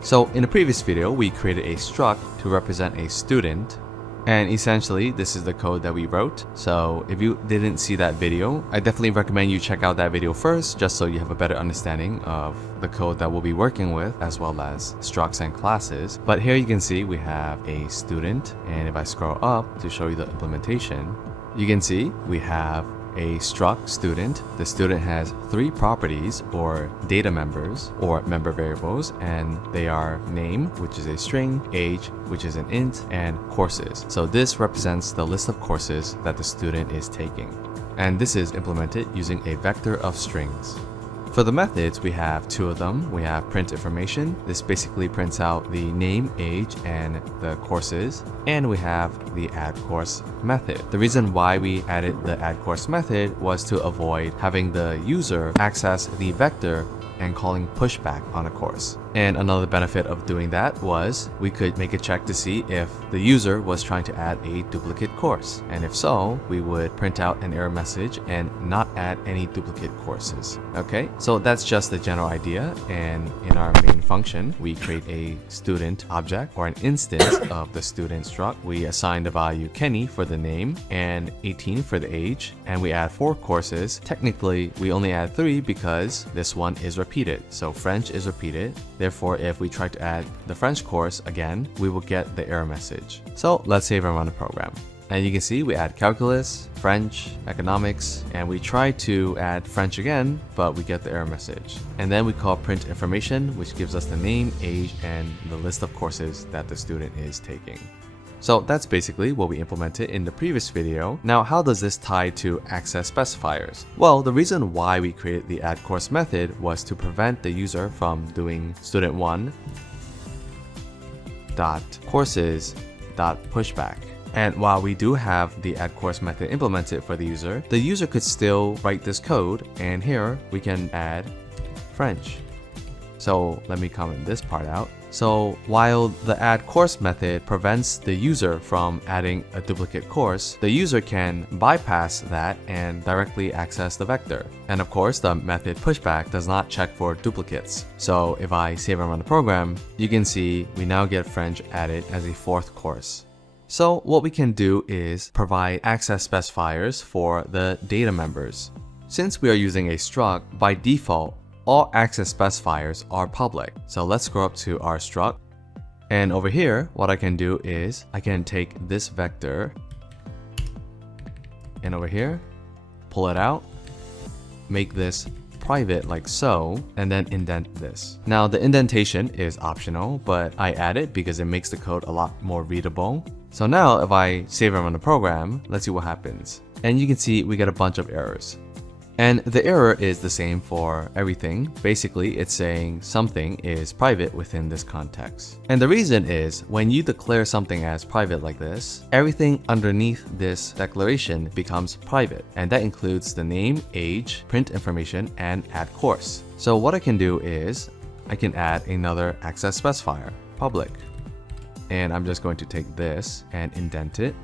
So in the previous video, we created a struct to represent a student, and essentially this is the code that we wrote. So if you didn't see that video, I definitely recommend you check out that video first, just so you have a better understanding of the code that we'll be working with, as well as structs and classes. But here you can see we have a student, and if I scroll up to show you the implementation, you can see we have a struct student. The student has three properties or data members or member variables, and they are name, which is a string, age, which is an int, and courses. So this represents the list of courses that the student is taking. And this is implemented using a vector of strings. For the methods, we have two of them. We have print information. This basically prints out the name, age, and the courses. And we have the add course method. The reason why we added the add course method was to avoid having the user access the vector and calling pushback on a course. And another benefit of doing that was we could make a check to see if the user was trying to add a duplicate course. And if so, we would print out an error message and not add any duplicate courses. Okay, so that's just the general idea. And in our main function, we create a student object or an instance of the student struct. We assign the value Kenny for the name and 18 for the age, and we add 4 courses. Technically, we only add 3 because this one is repeated. So French is repeated. Therefore, if we try to add the French course again, we will get the error message. So let's save and run the program. And you can see we add calculus, French, economics, and we try to add French again, but we get the error message. And then we call print information, which gives us the name, age, and the list of courses that the student is taking. So that's basically what we implemented in the previous video. Now, how does this tie to access specifiers? Well, the reason why we created the add course method was to prevent the user from doing student1 dot courses dot pushback. And while we do have the add course method implemented for the user could still write this code, and here we can add French. So let me comment this part out. So while the add course method prevents the user from adding a duplicate course, the user can bypass that and directly access the vector. And of course, the method pushback does not check for duplicates. So if I save and run the program, you can see we now get French added as a 4th course. So what we can do is provide access specifiers for the data members. Since we are using a struct, by default, all access specifiers are public. So let's scroll up to our struct. And over here, what I can do is I can take this vector and over here, pull it out, make this private like so, and then indent this. Now the indentation is optional, but I add it because it makes the code a lot more readable. So now if I save and run the program, let's see what happens. And you can see we get a bunch of errors. And the error is the same for everything. Basically, it's saying something is private within this context. And the reason is when you declare something as private like this, everything underneath this declaration becomes private. And that includes the name, age, print information, and add course. So what I can do is I can add another access specifier, public. And I'm just going to take this and indent it.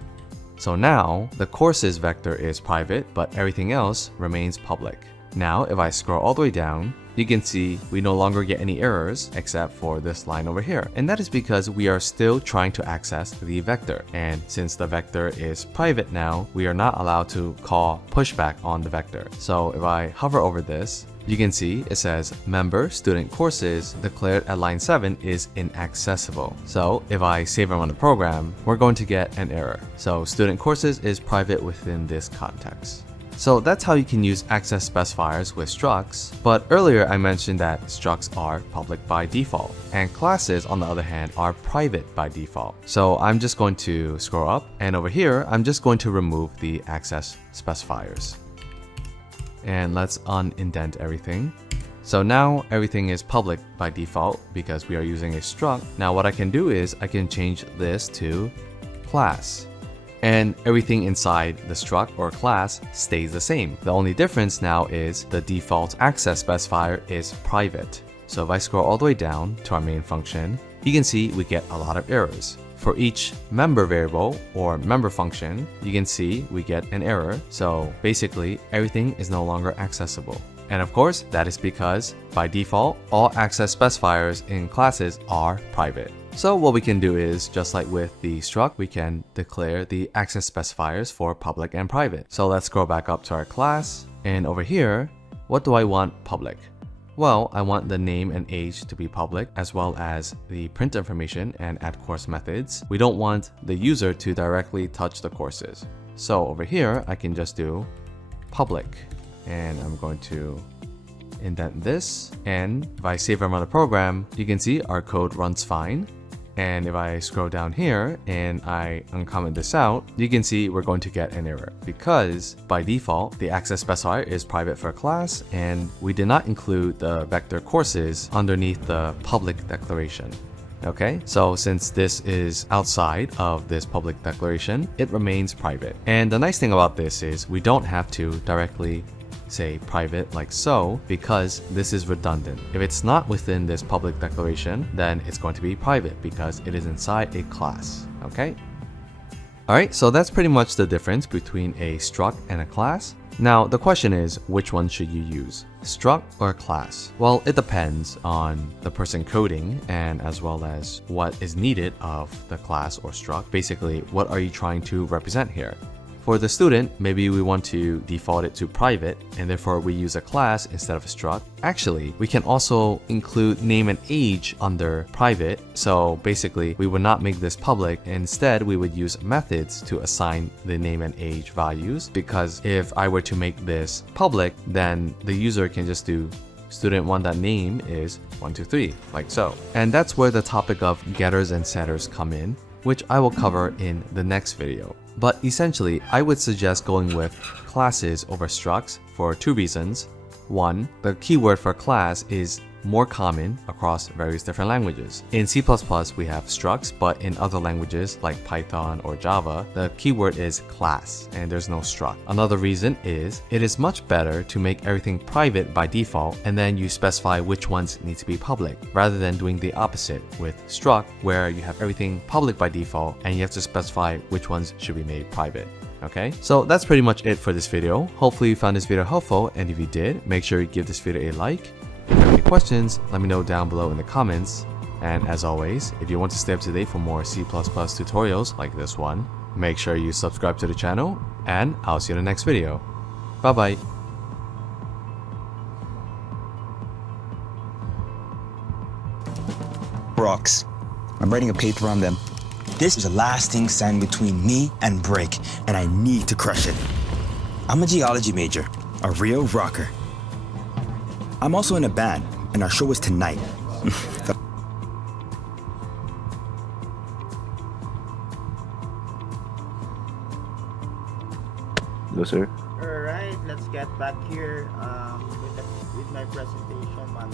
So now the courses vector is private, but everything else remains public. Now, if I scroll all the way down, you can see we no longer get any errors except for this line over here. And that is because we are still trying to access the vector. And since the vector is private now, we are not allowed to call pushback on the vector. So if I hover over this, you can see it says member student courses declared at line 7 is inaccessible. So if I save and run the program, we're going to get an error. So student courses is private within this context. So that's how you can use access specifiers with structs, but earlier I mentioned that structs are public by default, and classes on the other hand are private by default. So I'm just going to scroll up, and over here I'm just going to remove the access specifiers. And let's unindent everything. So now everything is public by default because we are using a struct. Now what I can do is I can change this to class. And everything inside the struct or class stays the same. The only difference now is the default access specifier is private. So if I scroll all the way down to our main function, you can see we get a lot of errors. For each member variable or member function, you can see we get an error. So basically, everything is no longer accessible. And of course, that is because by default, all access specifiers in classes are private. So what we can do is, just like with the struct, we can declare the access specifiers for public and private. So let's scroll back up to our class. And over here, what do I want public? Well, I want the name and age to be public, as well as the print information and add course methods. We don't want the user to directly touch the courses. So over here, I can just do public. And I'm going to indent this. And if I save and run the program, you can see our code runs fine. And if I scroll down here and I uncomment this out, you can see we're going to get an error because by default, the access specifier is private for a class and we did not include the vector courses underneath the public declaration. Okay, so since this is outside of this public declaration, it remains private. And the nice thing about this is we don't have to directly say private like so because this is redundant. If it's not within this public declaration, then it's going to be private because it is inside a class. Okay? Alright, so that's pretty much the difference between a struct and a class. Now, the question is, which one should you use? Struct or class? Well, it depends on the person coding and as well as what is needed of the class or struct. Basically, what are you trying to represent here? For the student, maybe we want to default it to private and therefore we use a class instead of a struct. Actually, we can also include name and age under private. So basically, we would not make this public. Instead, we would use methods to assign the name and age values because if I were to make this public, then the user can just do student1.name is 123, like so. And that's where the topic of getters and setters come in, which I will cover in the next video. But essentially, I would suggest going with classes over structs for two reasons. One, the keyword for class is more common across various different languages. In C++, we have structs, but in other languages like Python or Java, the keyword is class and there's no struct. Another reason is it is much better to make everything private by default and then you specify which ones need to be public, rather than doing the opposite with struct, where you have everything public by default and you have to specify which ones should be made private. Okay, so that's pretty much it for this video. Hopefully you found this video helpful, and if you did, make sure you give this video a like. If you have any questions, let me know down below in the comments. And as always, if you want to stay up to date for more C++ tutorials like this one, make sure you subscribe to the channel, and I'll see you in the next video. Bye bye. Rocks. I'm writing a paper on them. This is the last thing standing between me and break, and I need to crush it. I'm a geology major, a real rocker. I'm also in a band, and our show is tonight. Hello, sir. Alright, let's get back here with my presentation, man.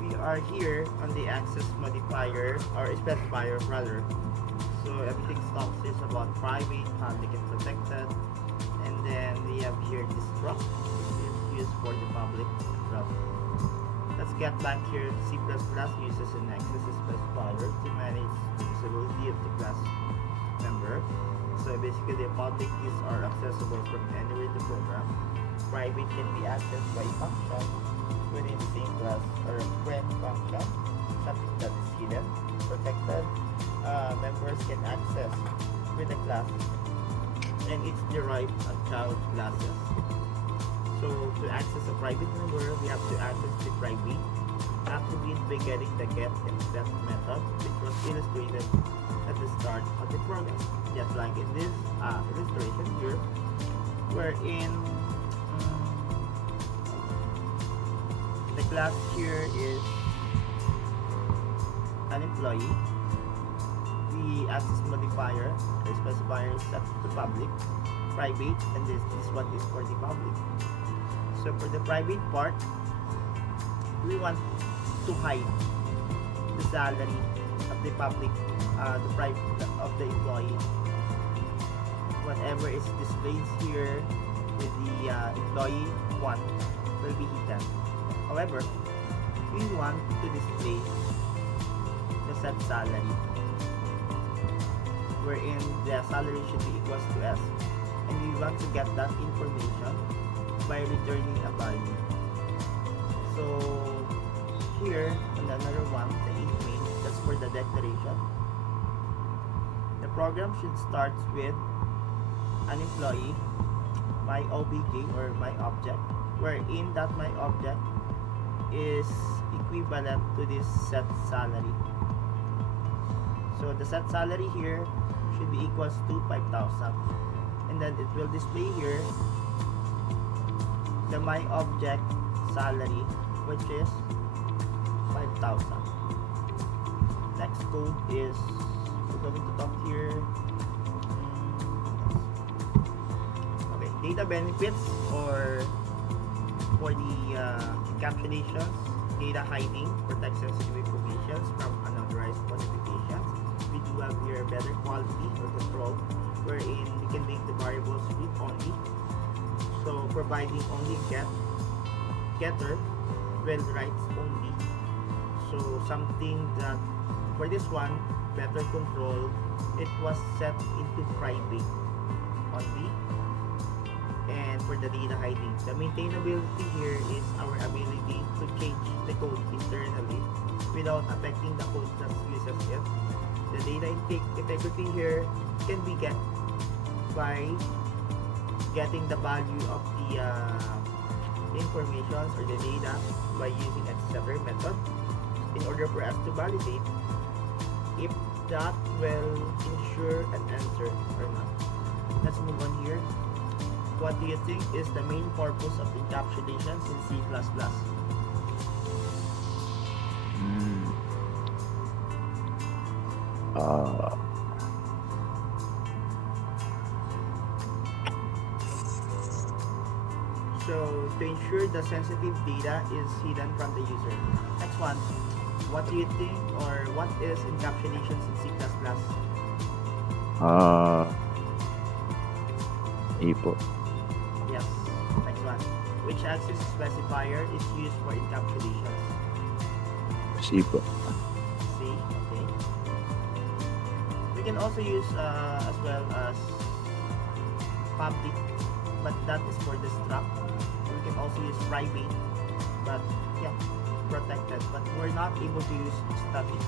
We are here on the access modifier, or specifier rather. So everything talks is about private, public, and protected. And then we have here this struct, which is used for the public struct. Let's get back here. C++ uses an access specifier to manage the visibility of the class member. So basically the public keys are accessible from anywhere in the program. Private can be accessed by function within the same class, or a friend function, something that is hidden. Protected members can access with the class and its derived child classes. So to access a private member, we have to access the private attribute by getting the get and set method, which was illustrated at the start of the program. Just like in this illustration here, wherein the class here is an employee. The access modifier or specifier is set to public, private, and this one is for the public. So for the private part, we want to hide the salary of the public, the private of the employee. Whatever is displayed here with the employee one will be hidden. However, we want to display the set salary, wherein the salary should be equals to S, and we want to get that information by returning a value. So here on another one, the int main, that's for the declaration. The program should start with an employee, my obj or my object, wherein that my object is equivalent to this set salary. So the set salary here should be equals to 5,000, and then it will display here the my object salary, which is 5,000. Next code is we're going to talk here. Okay, data benefits, or for the encapsulations, data hiding, protect sensitive information from unauthorized modifications. We do have here better quality or control, wherein we can make the variables read only. So providing only getter will writes only. So something that for this one, better control, it was set into private only. And for the data hiding, the maintainability here is our ability to change the code internally without affecting the code that uses it. The data integrity here can be get by getting the value of the information or the data by using a separate method in order for us to validate if that will ensure an answer or not. Let's move on here. What do you think is the main purpose of encapsulations in C++? So So to ensure the sensitive data is hidden from the user. Next one. What do you think, or what is encapsulation in C++? E po. Yes. Next one. Which access specifier is used for encapsulation? C po. C. Okay. We can also use as well as public, but that is for the struct. We can also use private, but yeah, protected. But we're not able to use static.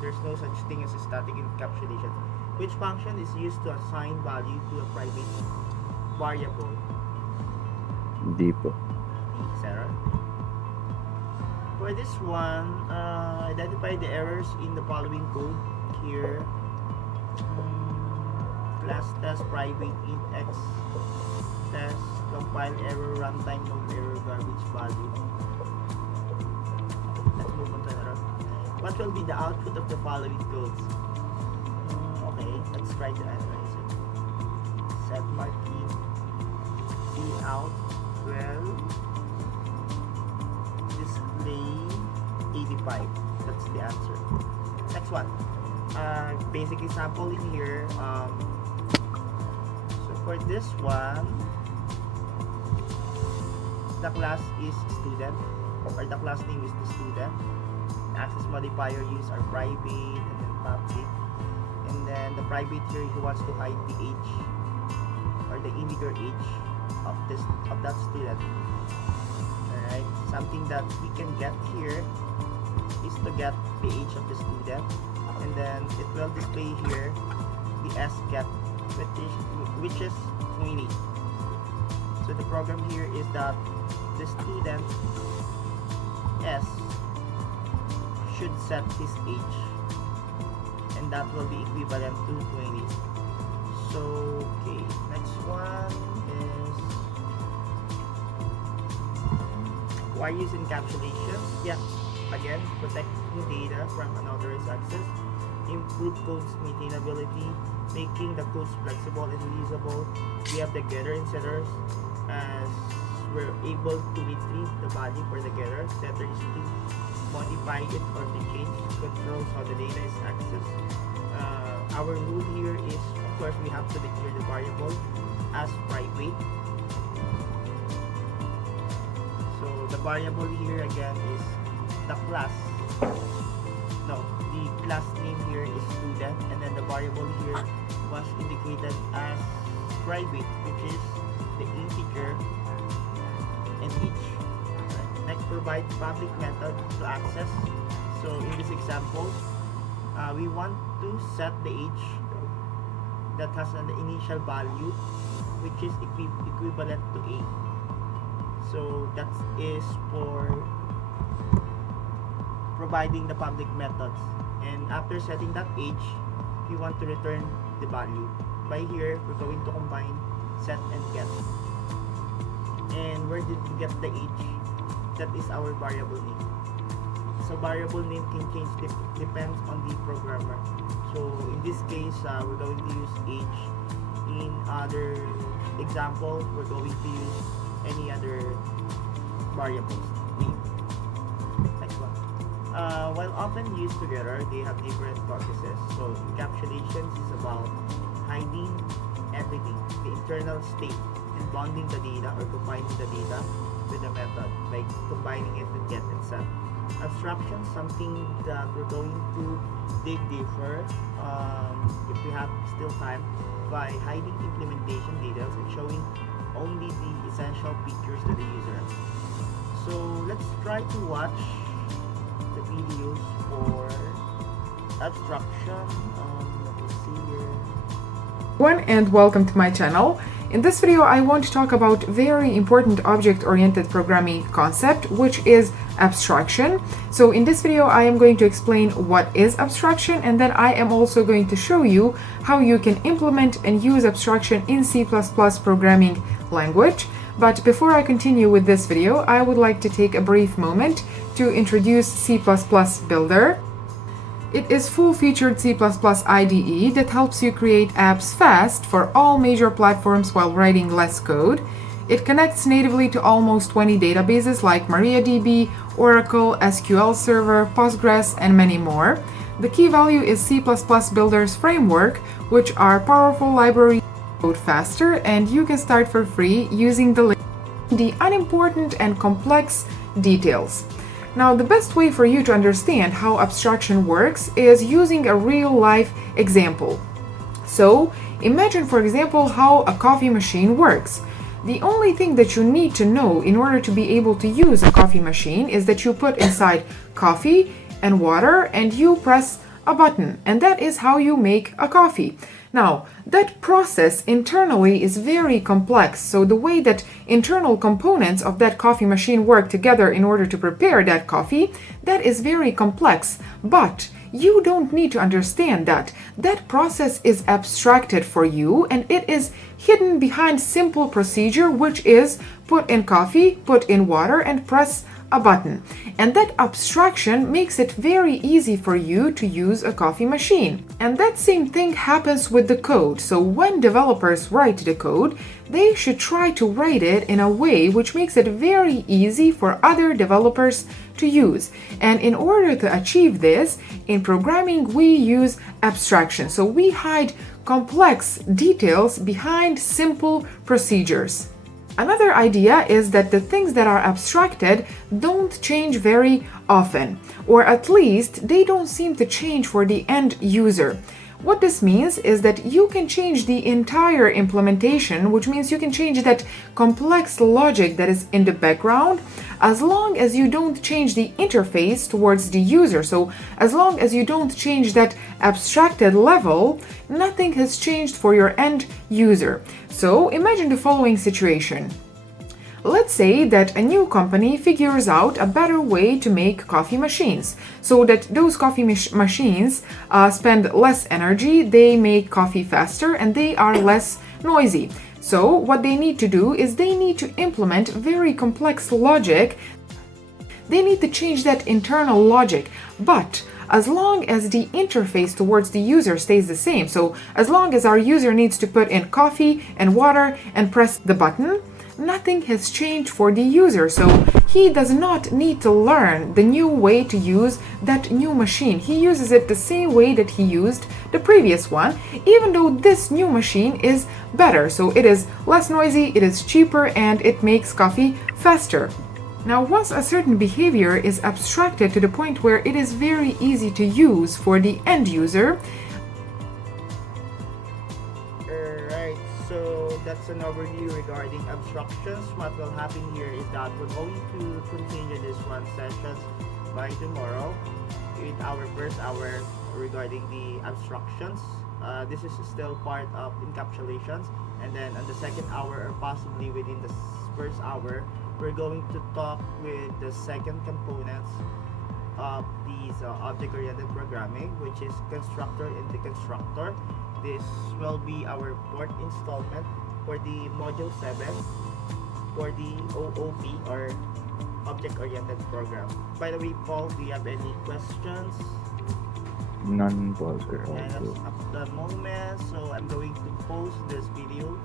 There's no such thing as a static encapsulation. Which function is used to assign value to a private variable? D po. Sarah. For this one, identify the errors in the following code here. Class test private int x test compile error runtime no error garbage value. Let's move on to another. What will be the output of the following codes? Okay, let's try to analyze it. Set marking C out 12 display 85. That's the answer. Next one. Basic example in here. So for this one, the class is student, or the class name is the student. Access modifier use are private and then public. And then the private here, he wants to hide the age or the integer age of that student. Alright, something that we can get here is to get the age of the student, and then it will display here the scat, which is 20. So the program here is that the student S should set his age, and that will be equivalent to 20. So okay, next one is why use encapsulation? Yeah, again, protecting data from unauthorized access, improve code's maintainability, making the codes flexible and reusable. We have the getter and setters, as we're able to retrieve the value for the getter. Setter is to modify it or to change, controls how the data is accessed. Our rule here is, of course, we have to declare the variable as private. So the variable here again is the class. No, the class name here is student, and then the variable here was indicated as private, which is the integer and age. Right. Next, provide public method to access. So in this example, we want to set the age that has an initial value which is equivalent to A. So that is for providing the public methods, and after setting that age, we want to return the value. By here, we're going to combine set and get. And where did we get the age? That is our variable name. So variable name can change, depends on the programmer. So in this case, we're going to use age. In other example, we're going to use any other variables name. Next one. While often used together, they have different processes. So encapsulation is about hiding everything, the internal state, and bonding the data or combining the data with the method by combining it with get and set. Abstraction, something that we're going to dig deeper if we have still time, by hiding implementation details and showing only the essential features to the user. So let's try to watch the videos for abstraction. Let's see here. And welcome to my channel. In this video, I want to talk about very important object-oriented programming concept, which is abstraction. So in this video, I am going to explain what is abstraction, and then I am also going to show you how you can implement and use abstraction in C++ programming language. But before I continue with this video, I would like to take a brief moment to introduce C++ Builder. It is full-featured C++ IDE that helps you create apps fast for all major platforms while writing less code. It connects natively to almost 20 databases like MariaDB, Oracle, SQL Server, Postgres, and many more. The key value is C++ Builders Framework, which are powerful libraries that code faster, and you can start for free using the link. The unimportant and complex details. Now, the best way for you to understand how abstraction works is using a real-life example. So, imagine, for example, how a coffee machine works. The only thing that you need to know in order to be able to use a coffee machine is that you put inside coffee and water and you press a button, and that is how you make a coffee. Now, that process internally is very complex, so the way that internal components of that coffee machine work together in order to prepare that coffee, that is very complex. But you don't need to understand that. That process is abstracted for you, and it is hidden behind simple procedure, which is put in coffee, put in water, and press a button. And that abstraction makes it very easy for you to use a coffee machine. And that same thing happens with the code. So when developers write the code, they should try to write it in a way which makes it very easy for other developers to use. And in order to achieve this, in programming we use abstraction. So we hide complex details behind simple procedures. Another idea is that the things that are abstracted don't change very often, or at least they don't seem to change for the end user. What this means is that you can change the entire implementation, which means you can change that complex logic that is in the background, as long as you don't change the interface towards the user. So as long as you don't change that abstracted level, nothing has changed for your end user. So imagine the following situation. Let's say that a new company figures out a better way to make coffee machines, so that those coffee machines spend less energy, they make coffee faster, and they are less noisy. So what they need to do is they need to implement very complex logic. They need to change that internal logic, but as long as the interface towards the user stays the same, so as long as our user needs to put in coffee and water and press the button, nothing has changed for the user, so he does not need to learn the new way to use that new machine. He uses it the same way that he used the previous one, even though this new machine is better. So it is less noisy, it is cheaper, and it makes coffee faster. Now, once a certain behavior is abstracted to the point where it is very easy to use for the end user, So that's an overview regarding abstractions. What will happen here is that we're going to continue this one session by tomorrow with our first hour regarding the abstractions. This is still part of encapsulations, and then on the second hour or possibly within the first hour, we're going to talk with the second components of these object-oriented programming, which is constructor and deconstructor. This will be our fourth installment for the module 7 for the OOP or object-oriented program. By the way, Paul, do you have any questions? None, Walter. And at the moment, so I'm going to post this video